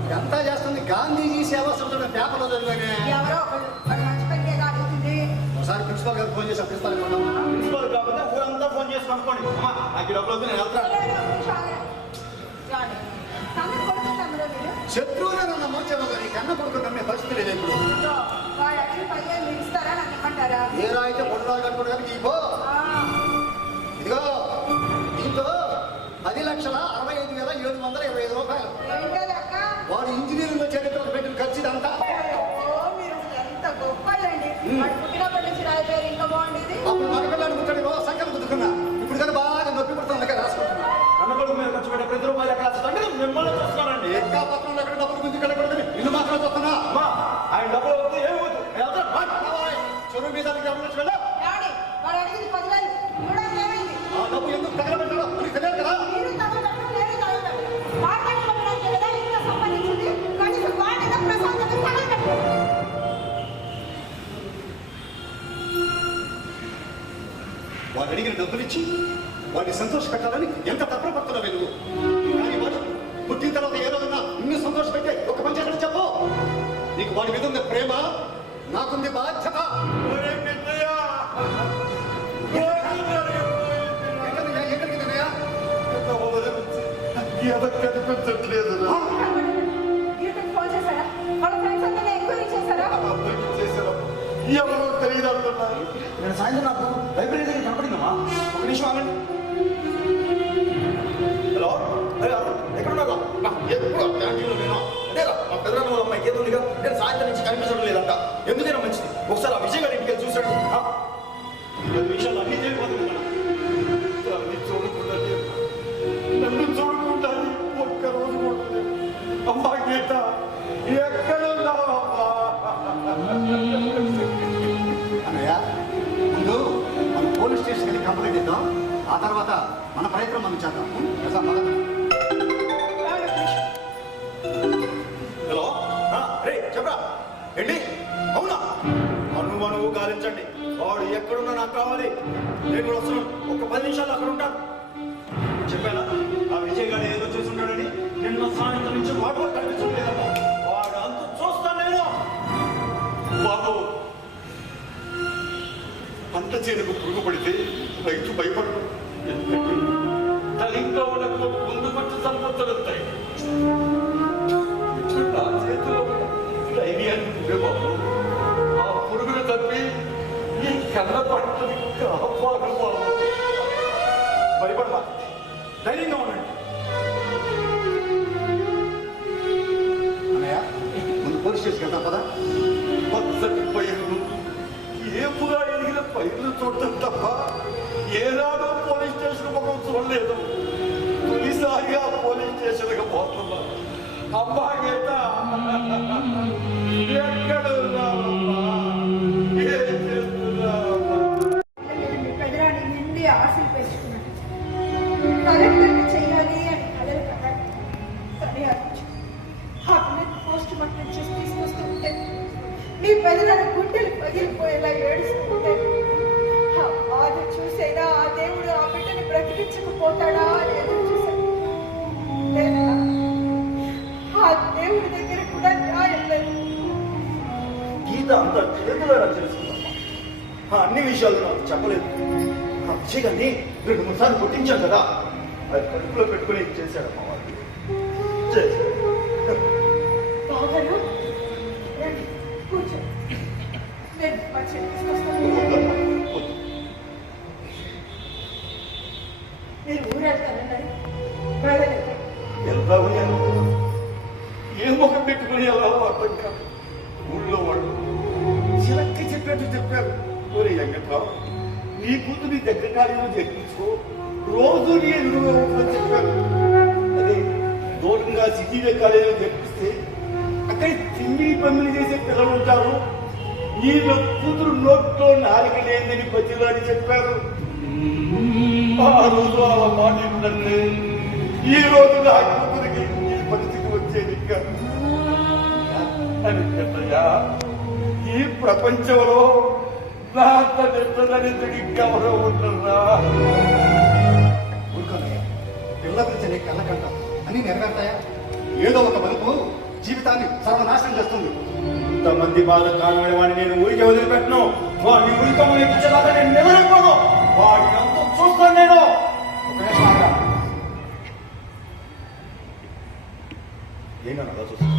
ఇదంతా చేస్తుంది గాంధీజీ సేవా సంస్థ పేపర్లో చదివానే. ఎవరో ఒకరు వాడు మంచి పనికే కాదుతుంది. ఒకసారి ప్రిన్సిపల్ గారు ఫోన్ చేసి ప్రిన్సిపల్ గారు ప్రిన్సిపల్ కాకపోతే ఊరంతా ఫోన్ చేసి కనుక్కోండి. అమ్మా నాకు ఈ డబ్బులు వద్దు, నేను వెళ్తాను. తమ్ముడు కొడుకు తమ్ముడు మీరు శత్రువునే నన్ను మోచేమో కానీ కన్న కొడుకు నమ్మే పరిస్థితి లేదు ఇప్పుడు. వాడు అడిగి 10,000 మీరు ఇస్తారా? నన్ను ఇమ్మంటారా? ఏ రాయితే పొందరాలు కట్టుకోడు కానీ నీకో ఇదిగో దీంతో 10,65,725 రూపాయలు. ఏంటది అక్క? వాడు ఇంజనీరింగ్ వచ్చేటప్పుడు పెట్టిన ఖర్చు ఇదంతా. ఓ, మీరు అసలు ఎంత గొప్పలండి. వాడు పుట్టినప్పటి నుంచి రాయి పేరు ఇంకా బాగుండేది. అప్పుడు మగపిల్లాడు పుట్టాడు సంఖ్యలు కుదుకున్నా. ఇప్పుడు కానీ బాగా నొప్పి పుడుతుంది కదా రాసుకుంటున్నా. అన్న కొడుకు మీద ఖర్చు పెట్టే 10 రూపాయలు ఎక్కడ వస్తుందంటే మిమ్మల్ని చూస్తున్నానండి. ఎక్కా పత్రంలో ఎక్కడ డబ్బులు గుంజు కలగడదని ఇల్లు మాత్రం చూస్తున్నా. అమ్మా ఆయన డబ్బులు వద్దు, ఏమి వద్దు, నేను వెళ్తాను. చెరువు మీద గమనించి వెళ్ళా. డాడీ, వాడు అడిగింది 10,000 కూడా ఏమైంది? ఆ డబ్బు ఎందుకు తగలబెట్టాడో నీకు తెలియదు కదా. మీరు తగలబెట్టడం, నేను తగలబెట్టడం. వాడిని పెట్టడానికి కదా ఇంత సంపాదించింది. కనీసం వాడిని ప్రశాంతంగా తగలబెట్టడం. వాడు అడిగిన డబ్బులు ఇచ్చి వాడిని సంతోష పెట్టాలని ఎంత తప్పన పడుతున్నావు నువ్వు. కానీ వాడు పుట్టిన తర్వాత ఏదో ఉన్నా నిన్ను సంతోష పెట్టే ఒక పని చేసిన చెప్పు. నీకు వాడి మీద ఉన్న ప్రేమ, నాకుంది బాధ్యత. ఎక్కడికి తినయా? కనిపించట్లేదు. గీతకు ఫోన్ చేశారా? వాళ్ళ ఫ్రెండ్స్ అందరినీ ఎంక్వైరీ చేశారా? ఎవరో తెలియదు అంటున్నారు. నేను సాయంత్రం నాకు లైబ్రరీ దగ్గర కనపడిందమ్మా. ఒక నిమిషం ఆగండి. హలో, అరే ఎక్కడున్నాగా? ఎప్పుడు క్యాంటీన్లో నేను అదేగా మా పెద్దనాన్న వాళ్ళ అమ్మాయి గీత ఉందిగా, నేను సాయంత్రం నుంచి కనిపించడం లేదంట. ఎందుకైనా మంచిది ఒకసారి ఆ విజయ్ గారి ఇంటికి వెళ్ళి చూశాడు. ఈ విషయాలు అన్నీ తెలియపోతుంది కదా. అన్నీ చూడకుండాలి, నన్ను చూడకుండాలి, ఒక్కరోజు కూడా అమ్మా గీత ఎక్కడున్నావమ్మా? చెప్పరా ఏంటి అవునా అనువు గాలించండి వాడు ఎక్కడున్నా నాకు కావాలి నేను కూడా వస్తున్నాను ఒక 10 నిమిషాలు అక్కడ ఉంటాను చెప్పానా ఆ విజయ్ గారు ఏదో చేసి ఉంటాడని నిన్న సాయంత్రం నుంచి వాడు కనిపించలేదమ్మా వాడు అంత చూస్తాను నేను బాబు పంట చేనుకు పురుగు పడితే రైతు భయపడరు ఎందుకంటే తన ఇంట్లో వాళ్ళకు ముందు వచ్చి సంపత్తులు వస్తాయి నా చేతిలో ధైర్యాన్ని ఉండే బాబు ఆ పురుగులు తప్పి ఈ కళ్ళ పంటని కాపాడు బాబు భయపడమా ధైర్యంగా ఉండండి అన్నయ్య ముందు పోలీస్ స్టేషన్కి వెళ్తాం కదా. పచ్చటి పైర్లు ఏపుగా ఎదిగిన పైర్లు చూడటం తప్ప ఏనాడో పోలీస్ స్టేషన్ ముఖం చూడలేదు తొలిసారిగా పోలీస్ స్టేషన్కి పోతున్నా అమ్మా గీత ఎక్కడున్నావమ్మా ఏం చేస్తున్నావమ్మా మీ పెదరాన్ని నిండి ఆశలు పెంచుకున్నాను. కలెక్టర్ని చేయాలి అని కలలు కట్టాను. కానీ ఆ పిల్లకి పోస్ట్ మార్టం చేసి తీసుకొస్తూ ఉంటే మీ పెదరాన్ని గుండెలు పగిలిపోయేలా ఏడుస్తుంటే ఆ బాధ చూసైనా ఆ దేవుడు ఆ బిడ్డని బ్రతికించకపోతాడా అని ఎదురు చూశాను. లేదా ఆ దేవుడి దగ్గర కూడా న్యాయం లేదు. గీత అంత చేతులు తెలుసుకుందమ్మా అన్ని విషయాలు నాకు చెప్పలేదు ఆ విజయ్ గారిని 2-3 సార్లు కొట్టించాం కదా అది కడుపులో పెట్టుకుని చేశాడమ్మా వాడు చేశాడు బావగారు, రండి, కూర్చోండి. నేను పచ్చడి తీసుకొస్తాను. మీరు ఊరెళ్తానన్నారు, వెళ్ళలేదు. ఎలా ఉన్నాను ఏ ముఖం పెట్టుకుని ఎలా అర్థం కాదు ఊళ్ళో వాళ్ళు చిలక్కి చెప్పినట్టు చెప్పారు ఒరే వెంకట్రావు నీ కూతురి దగ్గర కార్యం తెప్పించుకో రోజు నీ ఎదురుగా ఉంటుందని చెప్పారు అదే దూరంగా సిటీలో కాలేజీలో తెప్పిస్తే అక్కడ తిండి పనులు చేసే పిల్లలు ఉంటారు నీ కూతురు నోట్లో నాలుక లేదని బతిలాని చెప్పారు ఆ రోజు అలా మాట్లాడుతుంటే ఈ రోజు నా కూతురికి ఈ పరిస్థితి వచ్చేది అని చెప్పయ్యా ఈ ప్రపంచంలో నా తల్లిదండ్రులని ఇంకెవరో ఉన్నారా ఊరుకోనయ్యా, పిల్ల గురించి నీకు కళ్ళకంట అన్ని నెరవేరుతాయా? ఏదో ఒక మలుపు జీవితాన్ని సర్వనాశనం చేస్తుంది. ఇంతమంది బాధ కారణమైన వాడిని నేను ఊరికి వదిలిపెట్టను వాడిని ఊరికమ్మ ఎక్కించేదాకా నేను నిలబడిపోను వాడిని అంత చూస్తాను నేను ఒక నిమిషం ఆగా. ఏంటన్నా అలా చూస్తాను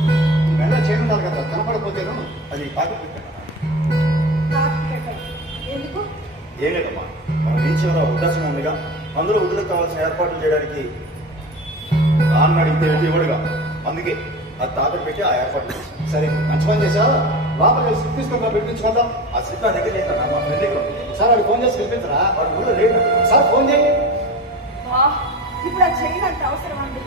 ఈ మెల్ల చేయనుండాలి కదా, కనపడకపోతేను. అది పాకి పెట్టాను నాకు పెట్టండి. ఎందుకు? ఏం లేదమ్మా మన బీచ్ మీద ఉద్దేశం ఉందిగా అందరూ వదిలికి కావాల్సిన ఏర్పాట్లు చేయడానికి నాన్న అడిగితే ఇవ్వడుగా అందుకే అది తాకట్టు పెట్టి ఆ ఏర్పాట్లు చేశాను సరే, మంచి పని చేశావు. లోపల స్లిప్ తీసుకుంటా పిలిపించుకుందాం. ఆ సిద్ధ దగ్గర లేదన్నా మా ఫ్రెండ్ దగ్గర ఉంది సార్ వాడికి ఫోన్ చేసి పిలిపించరా? వాడు ఊళ్ళో లేడు సార్ ఫోన్ చేయి. వా, ఇప్పుడు ఆ చేయనంత అవసరం అండి.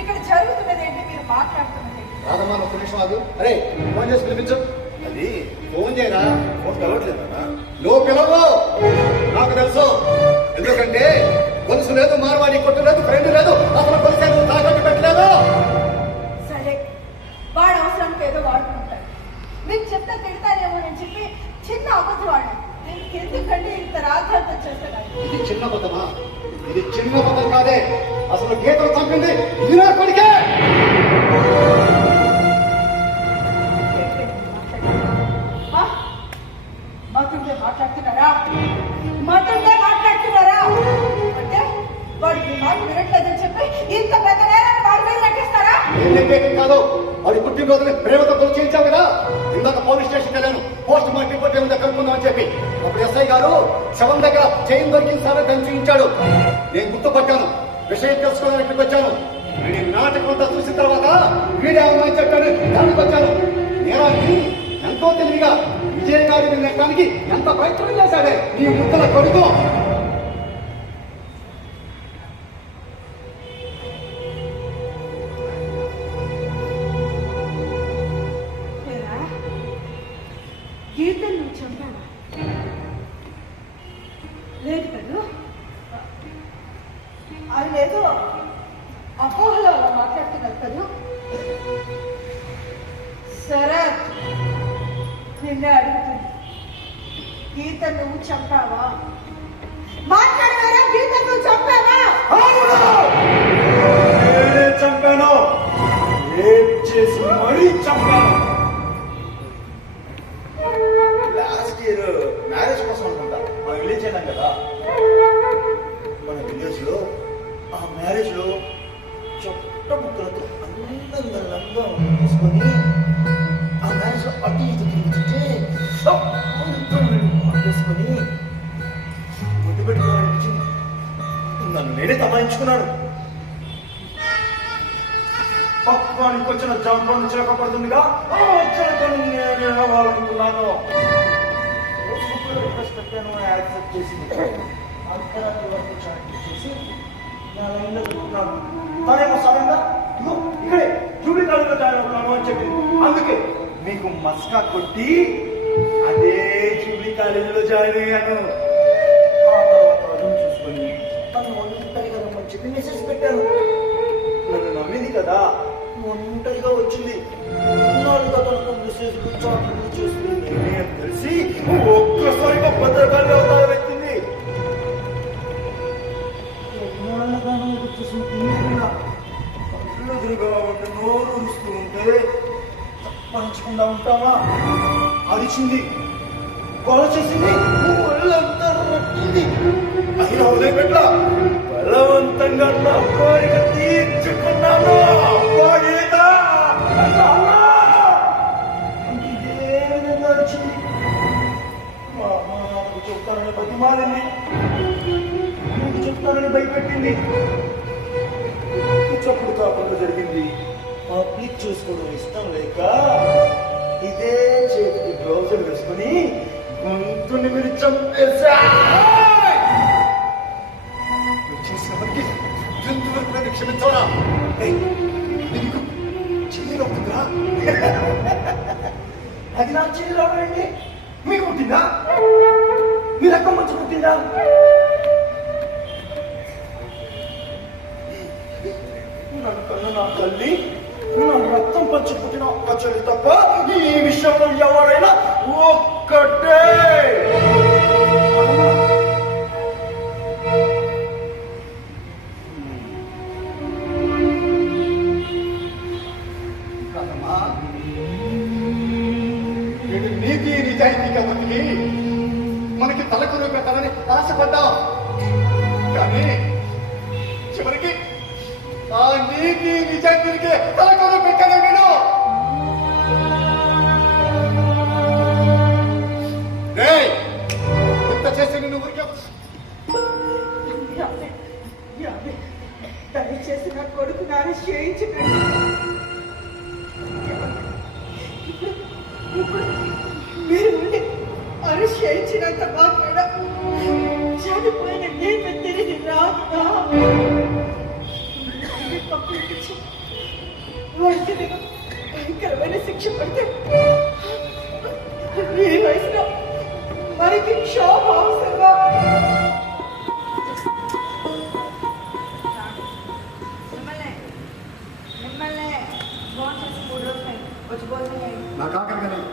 ఇక్కడ జరుగుతున్నది ఏంటి, మీరు మాట్లాడుతున్నది ఏంటి? రాదమ్మా, ఒక నిమిషం ఆగు. అరే ఫోన్ చేసి పిలిపించు. అది ఫోన్ చేయరా? ఫోన్ కలవట్లేదన్నా నువ్వు పిలవు, నాకు తెలుసు. ఎందుకంటే గొలుసు లేదు, మార్వాడి కొట్టు లేదు, ఫ్రెండ్ లేదు, అసలు కొలిసేది తాకట్టు పెట్టలేదు. సరే, వాడు అవసరానికి ఏదో వాడుకుంటాడు. మీకు చెప్తే తిడతారేమో అని చెప్పి చిన్న అబద్ధం వాడు. దీనికి ఎందుకంటే ఇంత రాద్ధాంతం చేస్తున్నాడు. ఇది చిన్న పదమా? ఇది చిన్న పదం కాదే. అసలు గీతలు చంపింది ఇది నా కొడుకే. మతుండే మాట్లాడుతున్నారా? మతుండే మాట్లాడుతున్నారా? అంటే వాడు మీ మాట వినట్లేదని చెప్పి ఇంత పెద్ద నేరాన్ని వాడి మీద నటిస్తారా? ఏం చెప్పేది కాదు. వాడి పుట్టినరోజుని ప్రేమతో కొలు చేయించావు కదా. ఇందాక పోలీస్ స్టేషన్ వెళ్ళాను, పోస్ట్ మార్టం రిపోర్ట్ ఏముందో కనుక్కుందామని చెప్పి. అప్పుడు ఎస్ఐ గారు శవం దగ్గర చైన్ దొరికింది సార్ అని చూపించాడు. నేను గుర్తుపట్టాను, విషయం తెలుసుకోవడానికి ఇక్కడికి వచ్చాను. వీడి నాటకం అంతా చూసిన తర్వాత వీడే అమ్మాయి చెప్పాను, దానికి వచ్చాను. నేరాన్ని ఎంతో తెలివిగా విజయ్ గారిని నెట్టడానికి ఎంత ప్రయత్నం చేశాడే నీ ముద్దల కొడుకు. గీతను నువ్వు చంపావా? లేదు కదా, అది లేదు. అపోహలో అలా మాట్లాడుతున్నారు కదా. సరే, నిన్నే అడుగుతుంది. గీత నువ్వు చంపావా? మాట్లాడవారా? గీత నువ్వు చంపావా? నేనే చంపాను, రేప్ చేసి మరీ చంపాను. లాస్ట్ ఇయర్ మ్యారేజ్ కోసం అనుకుంటా మనం విలేజ్ వెళ్ళాం కదా. మన విలేజ్ లో ఆ మ్యారేజ్ లో చుట్ట ముక్కలతో అందంగా వేసుకొని ఆ మ్యారేజ్ లో అటు ఇటు తిరుగుతుంటే వేసుకొని ముద్దు పెట్టుకోవాలనిపించింది. నన్ను నేనే తమాయించుకున్నాను. పక్వానికి వచ్చిన జంపను చిలకపడుతుందిగా ఆ చిలకను నేనే అవ్వాలనుకున్నాను. రిక్వెస్ట్ పెట్టాను, యాక్సెప్ట్ చేసింది. అర్ధరాత్రి వరకు చాట్ చేసి నా లైన్లో తిరుగుతున్నాను. తనేమో సడన్గా ఇగో ఇక్కడే జూబ్లీ కాలేజీలో జాయిన్ అవుతున్నాను అని చెప్పింది. అందుకే మీకు మస్కా కొట్టి అదే జూబ్లీ కాలేజీలో జాయిన్ అయ్యాను. ఆ తర్వాత అర్థం చూసుకొని తను ఒంటరిగా రమ్మని చెప్పి మెసేజ్ పెట్టాను. నన్ను నమ్మింది కదా, ఒంటరిగా వచ్చింది. నాలుగు తనకు మెసేజ్లు చాట్లు చేస్తుంది. నేనే అని తెలిసి ఒక్కసారిగా భద్రకాళి అవతారం ఎత్తింది. ఎన్నాళ్ళగానో వచ్చేసిన కళ్ళు ఎదురుగా ఉంటే నోరు ఊరుస్తూ ఉంటే పంచకుండా ఉంటామా? అరిచింది, గొడవ చేసింది, ఒళ్ళంతా రట్టింది. అయినా వదిలిపెట్ల బలవంతంగా నా కోరిక తీర్చుకున్నాను. ఇదే విధంగా వచ్చింది. మా అమ్మ నాకు చెప్తానని బతిమాలింది, నీకు చెప్తానని భయపెట్టింది. చప్పుడు కాకుండా జరిగింది. పబ్లిక్ చూసుకోవడం ఇష్టం లేక ఇదే చేతికి బ్లౌజులు వేసుకుని గొంతుని మీరు చంపేశా. చేసినప్పటికీ ఎంతవరకు నన్ను క్షమించవరా? నీకు చెల్లి అవుతుందా? అది నాకు చెల్లి రావడండి. మీకు పుట్టిందా? మీ రకం మంచి పుట్టిందా? నన్ను కన్నా నా తల్లి, నా రక్తం పంచి పుట్టిన ఆ చెల్లి తప్ప ఈ విషయంలో ఎవరైనా ఒక్కటే. కాదమ్మా, నేను నీతి నిజాయితీగా బతికి మనకి తలకొరు పెట్టాలని ఆశపడ్డాం. కానీ చివరికి ఆ నీతి నిజాయితీకే తలకొరు పెట్టాను నేను. ఇంత చేసి నిన్ను ఊరికే దయచేసి నా కొడుకు నాని చేయించకండి. ఇప్పుడు మీరు ఉండి అరెస్ట్ చేయించినంత మాత్రాన చనిపోయిన నేను తిరిగి రాదుగా. పంపించి వారికి నేను భయంకరమైన శిక్ష పడితే ఈ వయసులో మరికి క్షోభ అవసరమా? నాకు ఆఖరిగా నేను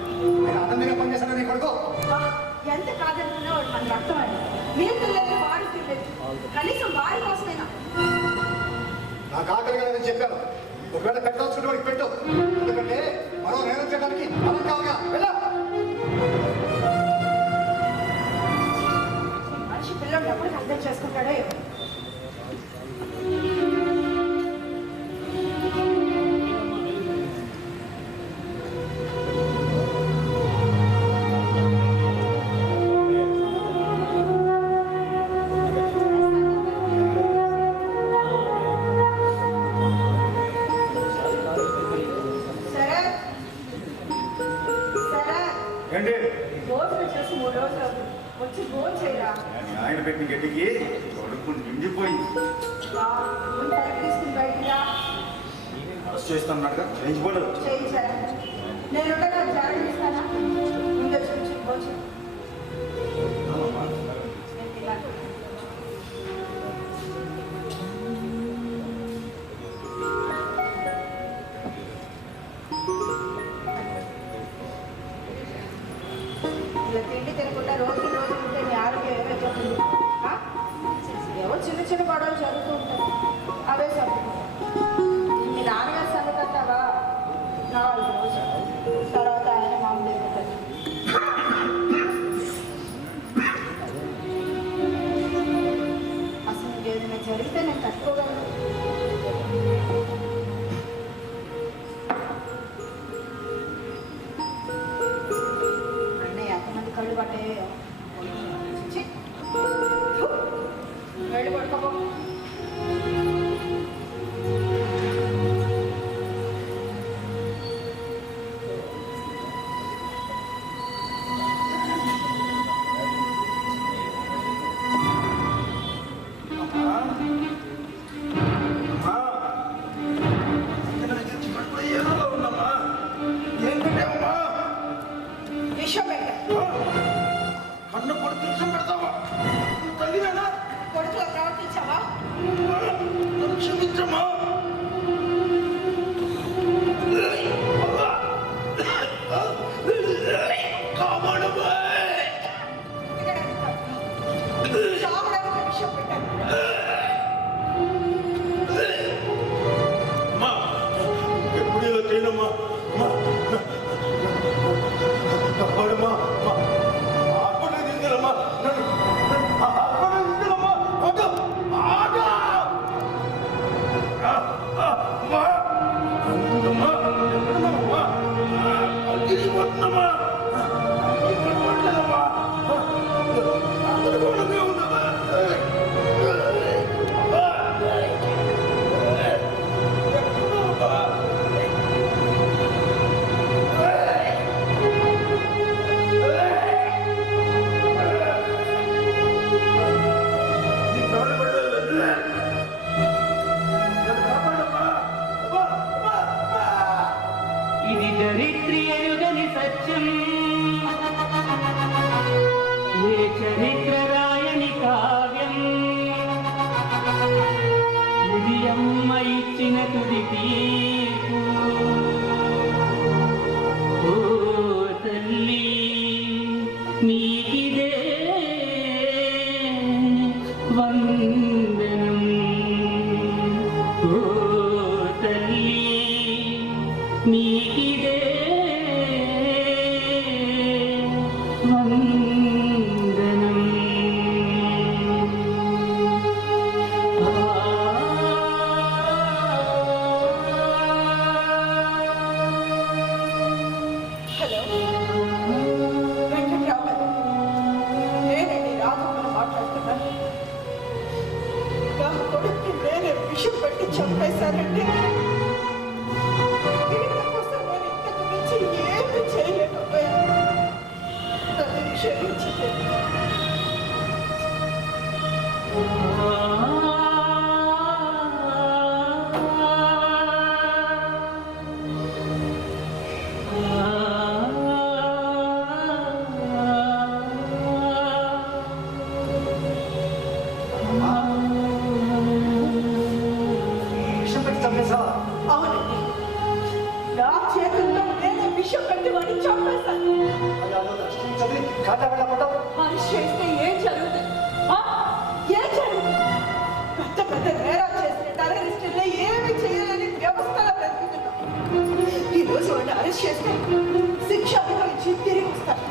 ఆనందంగా పనిచేస్తాను. నీ కొడుకు ఎంత కాదనుకున్నా వాడు మనకి అర్థమైంది. మీరు తినలేదు, వాడు తినలేదు. కనీసం వారి కోసమైనా నాకు ఆఖరిగా నేను చెప్పాను, ఒకవేళ పెట్టాల్సిన వాడికి పెట్టు. ఎందుకంటే మనం నేరం చేయడానికి మనం కావుగా వెళ్ళా. మనిషి పిల్లలు ఎప్పటికీ అర్థం చేసుకుంటాడో ఏమో. ఏంటి భోజనం చేసి 3 రోజులు అవుతుంది. వచ్చి భోజనం చేయరా? ఆయన పెట్టిన గడ్డికి కొడుకు నిండిపోయింది. తీసుకుని బయటిరా. అరెస్ట్ చేస్తానన్నాడుగా, చేయించుకోలేదు. చేయించారా? నేను ఉండగా జాగ్రత్త ఇస్తానా? ముందు వచ్చి భోజనం ఇలా తిండి తినకుండా రోజు రోజు ఉంటే మీ ఆరోగ్యం ఏమైపోతుంది? ఆ? ఏవో చిన్న చిన్న గొడవలు జరుగుతూ ఉంటాయి, అవే సర్దుకుంటాం. మీ నాన్నగారి సంగతి అంటావా? 4 రోజులు తర్వాత ఆయన మామూలు అయిపోతాడు. అసలు ఏదైనా జరిగితే నేను తట్టుకోగలను. అన్నయ్య ఎంతమంది కళ్ళు పట్టాయో వెళ్ళి పడుకోపో. విషయం పెట్టా కన్ను కొడుకు విషయం పెడతావా? తల్లినా కొడుకులో ప్రవర్తించావా? క్షమించమ్మా. చావడానికి విషయం పెట్టాను. అమ్మా ఎప్పుడు ఇలా చేయనమ్మా. కాపాడమ్మా. ఆపడే తీసుకెళ్ళమ్మా. ఆపడే తీసుకెళ్ళమ్మా. ఆటో ఆటో అమ్మా. అమ్మా ఎక్కడున్నావమ్మా? తిరిగిపోతున్నామ్మా. ఇక్కడ పడలేదమ్మా. అందరికీ ఉన్నదా? ఇది దరిద్రి ఎరుగని సత్యం, ఏ చరిత్ర రాయని కావ్యం, ఇది అమ్మ ఇచ్చిన తుది తీర్పు. ఓ తల్లి నీకిదే వందనం. ఓ తల్లి నీకిదే వందనం. హలో వెంకట్రావు గారు, నేనండి రాజమ్మని మాట్లాడుతున్నాను. నా కొడుక్కి నేనే విషం పెట్టి చంపేశానండి. వీళ్ళ కోసం నేను ఇంతకు మించి ఏమీ చేయలేకపోయాను. నన్ను క్షమించండి. విషయం పెట్టి చంపేశావా? అవునండి, నా చేతుల్లో నేనే విషం పెట్టి వాడిని చంపేశాను. చదివి కాటా వెళ్ళబడ్డావు. అరెస్ట్ చేస్తే ఏం జరుగుతుంది? ఆ? ఏం జరుగుతుంది? పెద్ద పెద్ద నేరాలు చేసిన టెర్రరిస్టుల్లో ఏమి చేయలేని వ్యవస్థలో బ్రతుకుతున్నాం. ఈరోజు వాడిని అరెస్ట్ చేస్తే శిక్ష అనుభవించి తిరిగి వస్తారు.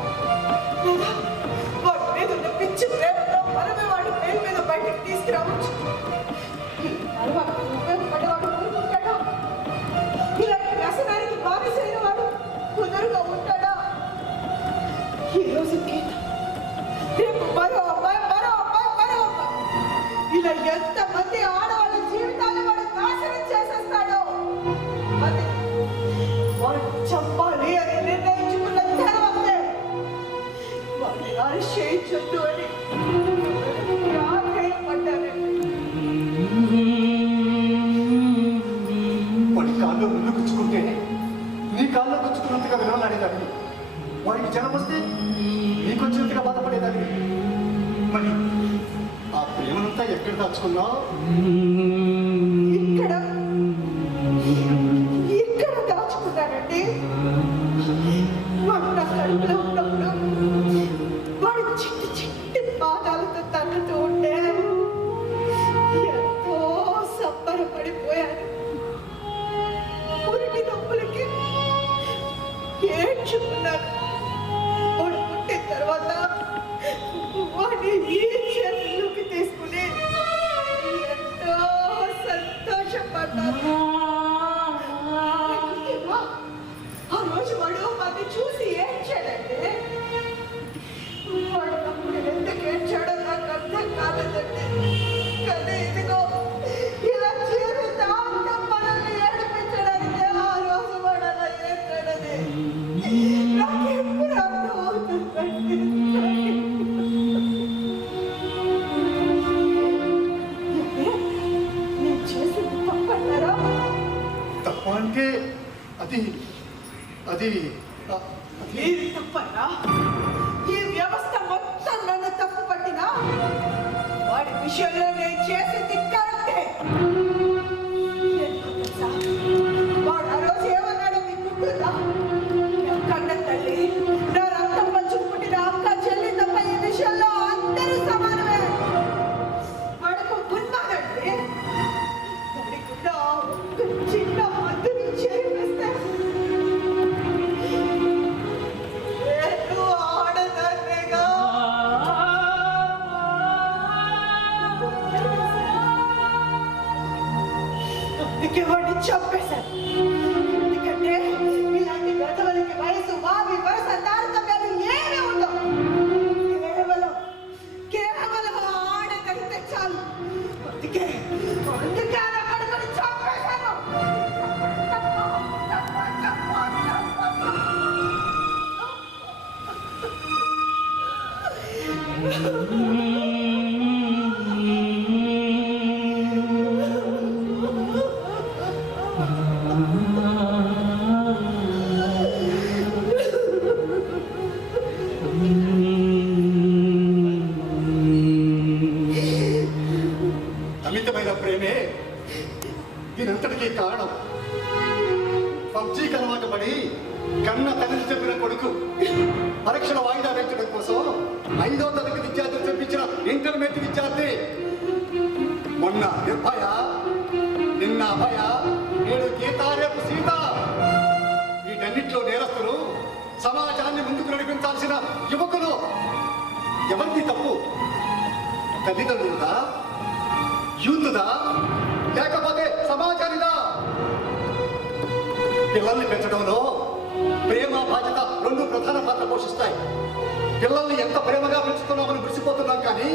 లేదా వాడి మీద ఉన్న పిచ్చి ప్రేమతో మనమే వాడి పేరు మీద బయటికి తీసుకురావచ్చు. తర్వాత ఉపయోగపడేవాడు ఊరుకుంటాడా? ఇలాంటి వ్యసనానికి బానిసైన వాడు కుదురుగా ఉంటాడా? ఈరోజు గీత, రేపు మరో అమ్మాయి, మరో అమ్మాయి, మరో అమ్మాయి. ఇలా ఎంతమంది ఆడవాళ్ళ జీవితాన్ని వాడు నాశనం చేసేస్తాడో. అది వాడు చంపాలి అని నిర్ణయించుకున్న తర్వాతే వాడిని అరెస్ట్ చేయించొద్దు అని ఆగ్రహపడ్డానండి. వాడి కాళ్ళు ముందు గుచ్చుకుంటే నీ కాళ్ళు గుచ్చుకున్నంతగా వినలాడేదాన్ని. వాడికి జనం వస్తే నీకు వచ్చినంతగా బాధపడేదాన్ని. మరి ఆ ప్రేమనంతా ఎక్కడ దాచుకున్నావు? ఇక్కడ ఇక్కడ దాచుకున్నానండి. వాడు నా కడుపులో ఉన్నప్పుడు అనుకున్నాను. వాడు పుట్టిన తర్వాత వాడిని ఈ చేతుల్లోకి తీసుకుని ఎంతో సంతోషపడ్డాను. ఆ రోజు వాడు అది చూసి ఏడ్చాడండి. వాడు అప్పుడు ఎందుకు ఏడ్చాడో నాకు అర్థం కాలేదండి. కానీ ఇదిగో ఇలా జీవితాంతం మనల్ని ఏడిపించడానికి ఆ రోజు వాడు అలా ఏడ్చాడని నాకు ఎప్పుడు అర్థం అవుతుందండి. నేను చేసింది తప్పన్నారా? తప్ప అంటే అది అది ఏది తప్పన్నా? ఈ వ్యవస్థ మొత్తం నన్ను తప్పు పట్టినా వాడి విషయంలో నేను చేసింది కరెక్టే. ఎందుకు తెలుసా? వాడు ఆ రోజు ఏమన్నాడో మీకు గుర్తుందా? నా కన్న తల్లి, నా రక్తం పంచుకు పుట్టిన అక్క చెల్లి తప్ప ఈ విషయంలో అందరూ సమానమే. వాడుకు ఉన్నాడండి. వాడికున్న ఒక్క చిన్న మందుని చేరిస్తే నేను ఆడదాన్నేగా. అందుకే వాడిని చంపేశాను. ఎందుకంటే ఇలాంటి గతవలకి వయసు వావి వరుస తారతమ్యాలు ఏమీ ఉండవు. కేవలం ఆడగలిగితే చాలు. అందుకే అలా పడుకొని చంపేశాను. అమితమైన ప్రేమే దీనంతటికీ కారణం. పబ్జీకి అలవాటు పడి కన్న తల్లి చెప్పిన కొడుకు పరీక్షల వాయిదా వేయించడం కోసం 5వ తరగతి విద్యార్థులు చెప్పించిన ఇంటర్మీడియట్ విద్యార్థి మొన్న నిర్భయ, నిన్న అభయ, నేడు గీత, రేపు సీత. వీటన్నిటిలో నేరస్తులు సమాజాన్ని ముందుకు నడిపించాల్సిన యువకులు. ఎవరిది తప్పు? తల్లిదండ్రులదా, యూత్దా, లేకపోతే సమాజానిదా? పిల్లల్ని పెంచడంలో ప్రేమ, బాధ్యత రెండు ప్రధాన పాత్ర పోషిస్తాయి. పిల్లల్ని ఎంత ప్రేమగా పెంచుతున్నామని మురిసిపోతున్నాం, కానీ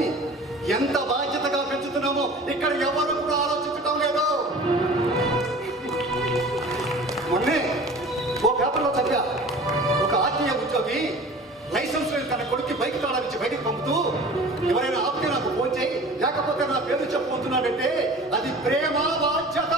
ఎంత బాధ్యతగా పెంచుతున్నామో ఇక్కడ ఎవరు కూడా ఆలోచించడం లేదు. మొన్నే ఓ పేపర్లో చదివా, ఒక ఆర్టీఏ ఉద్యోగి లైసెన్స్ లేని తన కొడుక్కి బైక్ తాళాలిచ్చి బయటికి పంపుతూ, ఎవరైనా ఆపితే నాకు ఫోన్ చేయి, లేకపోతే నా పేరు చెప్పుకుంటున్నాడంటే అది ప్రేమ, బాధ్యత.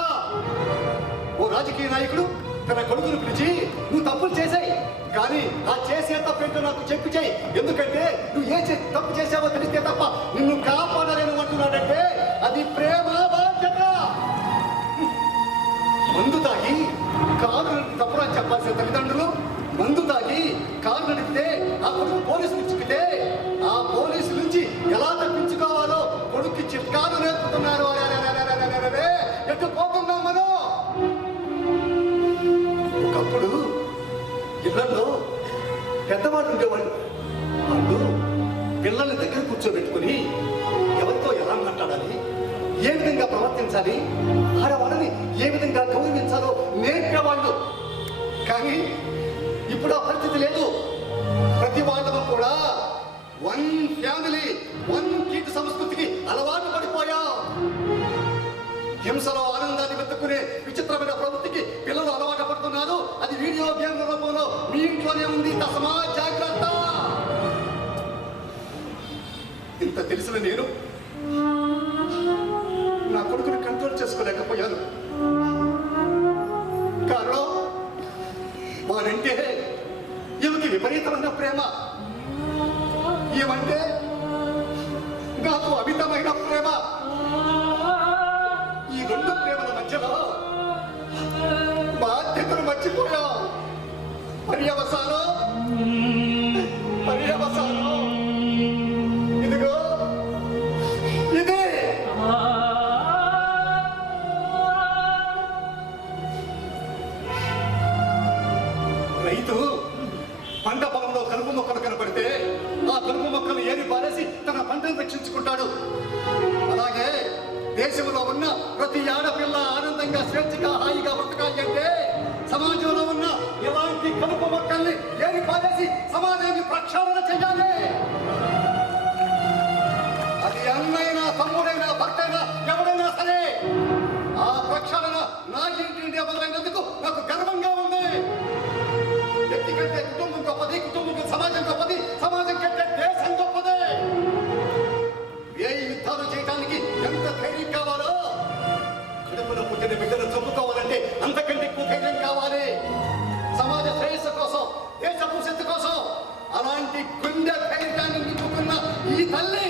ఓ రాజకీయ నాయకుడు తన కొడుకును పిలిచి, నువ్వు తప్పులు చేశాయి, కానీ ఆ చేసే తప్పేంటో నాకు చెప్పి చేయి, ఎందుకంటే నువ్వు ఏ తప్పు చేసావో తెలిస్తే తప్ప నిన్ను కాపాడలేను అంటున్నాడంటే అది ప్రేమ, బాధ్యత. మందు తాగి కారు తప్పులని చెప్పాల్సిన తల్లిదండ్రులు మందు తాగి కారు నడిపితే ఆ కొడుకు పోలీసులు చిక్కితే ఆ పోలీసుల నుంచి ఎలా తప్పించుకోవాలో కొడుకు చిట్కాలు నేర్పుతున్నారు. ఎటు పోతున్నాం మనం? ఒకప్పుడు ఇళ్లలో పెద్దవాళ్ళు ఉండేవాళ్ళు. వాళ్ళు పిల్లల్ని దగ్గర కూర్చోబెట్టుకుని ఎవరితో ఎలా మాట్లాడాలి, ఏ విధంగా ప్రవర్తించాలి, ఆడవాళ్ళని ఏ విధంగా గౌరవించాలో నేర్పేవాళ్ళు. కానీ ఇప్పుడు ఆ పరిస్థితి లేదు. ప్రతి వాళ్ళము కూడా వన్ ఫ్యామిలీ, వన్ కిడ్ సంస్కృతికి అలవాటు పడిపోయాం. హింసలో ఆనందాన్ని వెతుక్కునే విచిత్రమైన ప్రవృత్తికి పిల్లలు అలవాటు పడుతున్నారు. అది వీడియో గేమ్ రూపంలో మీ ఇంట్లోనే ఉంది. తస్మా జాగ్రత్త. ఇంత తెలిసిన నేను నా కొడుకుని కంట్రోల్ చేసుకోలేకపోయాను. కారణం వాడంటే ఈమెకి విపరీతమైన ప్రేమ, ఏమంటే నాకు అమితమైన ప్రేమ. ఈ రెండు ప్రేమల మధ్యలో బాధ్యతలు మర్చిపోయాం. పర్యవసానం ఇదిగో ఇదే. రైతు పంట పొలంలో కలుపు మొక్కలు కనపడితే ఆ కలుపు మొక్కలు ఏరి పారేసి తన పంటను రక్షించుకుంటాడు. అలాగే దేశంలో ఉన్న ప్రతి ఆడపిల్ల ఆనందంగా స్వేచ్ఛగా హాయిగా బ్రతకాలి అంటే సమాజంలో ఉన్న ఇలాంటి కలుపు మొక్కల్ని ఏరి పారేసి సమాజాన్ని ప్రక్షాళన చేయాలి. అది అన్నైనా తమ్ముడైనా భర్తైనా ఎవరైనా సరే ఆ ప్రక్షాళన నా ఇంటి నుండి మొదలైనందుకు నాకు గర్వంగా ఉంది. వ్యక్తి కంటే కుటుంబం గొప్పది, కుటుంబం సమాజం గొప్పది, సమాజం కంటే దేశం గొప్పది. ఏ యుద్ధాలు చేయడానికి ఎంత ధైర్యం కావాలో కడుపులో పుట్టిన బిడ్డను చంపుకోవాలంటే అంతకంటే ఎక్కువ ధైర్యం కావాలి. సమాజ శ్రేయస్సు కోసం, దేశ భవిష్యత్తు కోసం అలాంటి గుండె ధైర్యాన్ని నింపుకున్న ఈ తల్లి